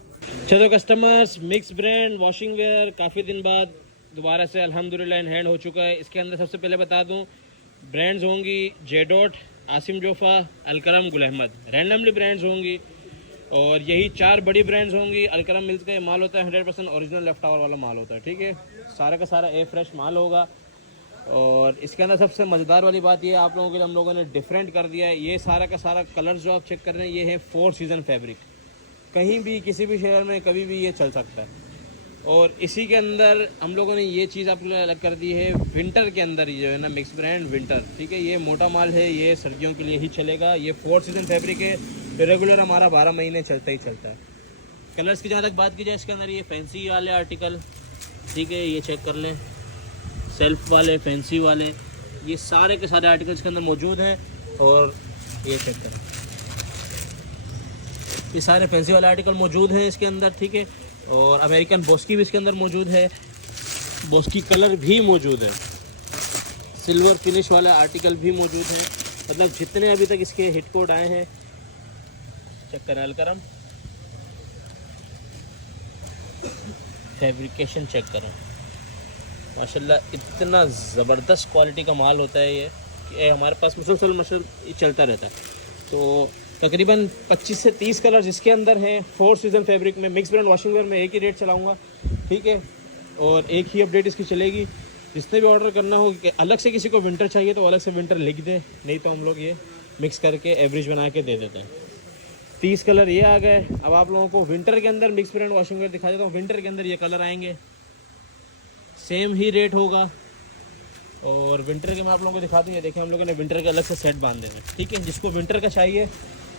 चलो customers, mix brand washing where काफ़ी दिन बाद दोबारा से अल्हम्दुलिल्लाह इन हैंड हो चुका है। इसके अंदर सबसे पहले बता दूं, ब्रांड्स होंगी J. Asim Jofa, Alkaram, Gul Ahmed, randomly brands होंगी। और यही 4 बड़ी ब्रांड्स होंगी। अलकरम मिल्स का माल होता है 100% ओरिजिनल लेफ्ट आवर वाला माल होता है, ठीक है। सारा का सारा ए फ्रेश माल होगा। और इसके अंदर सबसे मज़ेदार वाली बात ये आप लोगों के लिए हम लोगों ने डिफरेंट कर दिया है। ये सारा का सारा कलर जो आप चेक कर रहे हैं, ये है 4 सीज़न फैब्रिक। कहीं भी किसी भी शहर में कभी भी ये चल सकता है। और इसी के अंदर हम लोगों ने ये चीज़ आपके लिए अलग कर दी है विंटर के अंदर, ये जो है ना मिक्स ब्रांड विंटर, ठीक है। ये मोटा माल है, ये सर्दियों के लिए ही चलेगा। ये 4 सीज़न फैब्रिक है, रेगुलर हमारा 12 महीने चलता ही चलता है। कलर्स की जहाँ तक बात की जाए, इसके अंदर ये फैंसी वाले आर्टिकल, ठीक है, ये चेक कर लें, सेल्फ वाले, फैंसी वाले, ये सारे के सारे आर्टिकल्स के अंदर मौजूद हैं। और ये चेक करें, ये सारे फैंसी वाले आर्टिकल मौजूद हैं इसके अंदर, ठीक है। और अमेरिकन बॉस्की भी इसके अंदर मौजूद है, बॉस्की कलर भी मौजूद है, सिल्वर फिनिश वाला आर्टिकल भी मौजूद है। मतलब जितने अभी तक इसके हिट कोड आए हैं, चेक करें अलकरम, फैब्रिकेशन चेक करें, माशाल्लाह इतना ज़बरदस्त क्वालिटी का माल होता है ये कि हमारे पास मुसलसल चलता रहता है। तो तकरीबन 25 से 30 कलर्स इसके अंदर हैं। 4 सीज़न फैब्रिक में मिक्स ब्रांड वॉशिंग वेयर में एक ही रेट चलाऊँगा, ठीक है, और एक ही अपडेट इसकी चलेगी। जिसने भी ऑर्डर करना हो कि अलग से किसी को विंटर चाहिए तो अलग से विंटर लिख दें, नहीं तो हम लोग ये मिक्स करके एवरेज बना के दे देते हैं। 30 कलर ये आ गए। अब आप लोगों को विंटर के अंदर मिक्स ब्रांड वॉशिंग वेयर दिखा देता हूँ। विंटर के अंदर ये कलर आएंगे, सेम ही रेट होगा। और विंटर के मैं आप लोगों को दिखा दूँ, ये देखें हम लोगों ने विंटर के अलग से सेट बांधे हैं, ठीक है। जिसको विंटर का चाहिए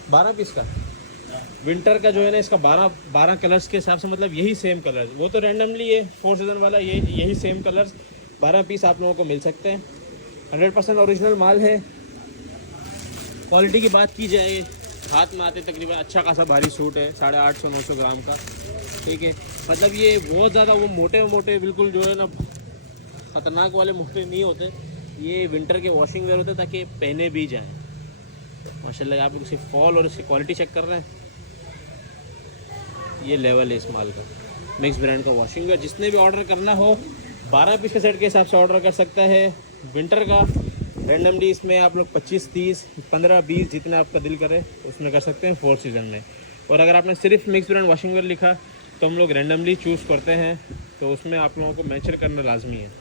12 पीस का विंटर का जो है ना, इसका 12 कलर्स के हिसाब से, मतलब यही सेम कलर्स, वो तो रैंडमली है 4 सीज़न वाला, यही सेम कलर्स 12 पीस आप लोगों को मिल सकते हैं। 100% ओरिजिनल माल है। क्वालिटी की बात की जाए, हाथ में आते तकरीबन अच्छा खासा भारी सूट है, 850-900 ग्राम का, ठीक है। मतलब ये बहुत ज़्यादा वो मोटे बिल्कुल जो है ना ख़तरनाक वाले मोटे नहीं होते, ये विंटर के वॉशिंग वेयर होते ताकि पहने भी जाएँ। माशाल्लाह आप लोग सिर्फ फॉल और इसकी क्वालिटी चेक कर रहे हैं, ये लेवल है इस माल का। मिक्स ब्रांड का वॉशिंग वेयर जिसने भी ऑर्डर करना हो 12 पीस के सेट के हिसाब से ऑर्डर कर सकता है। विंटर का रैंडमली इसमें आप लोग 25, 30, 15, 20 जितना आपका दिल करे उसमें कर सकते हैं 4 सीज़न में। और अगर आपने सिर्फ मिक्स ब्रांड वॉशिंग वेयर लिखा तो हम लोग रैंडमली चूज़ करते हैं, तो उसमें आप लोगों को मैचर करना लाजमी है।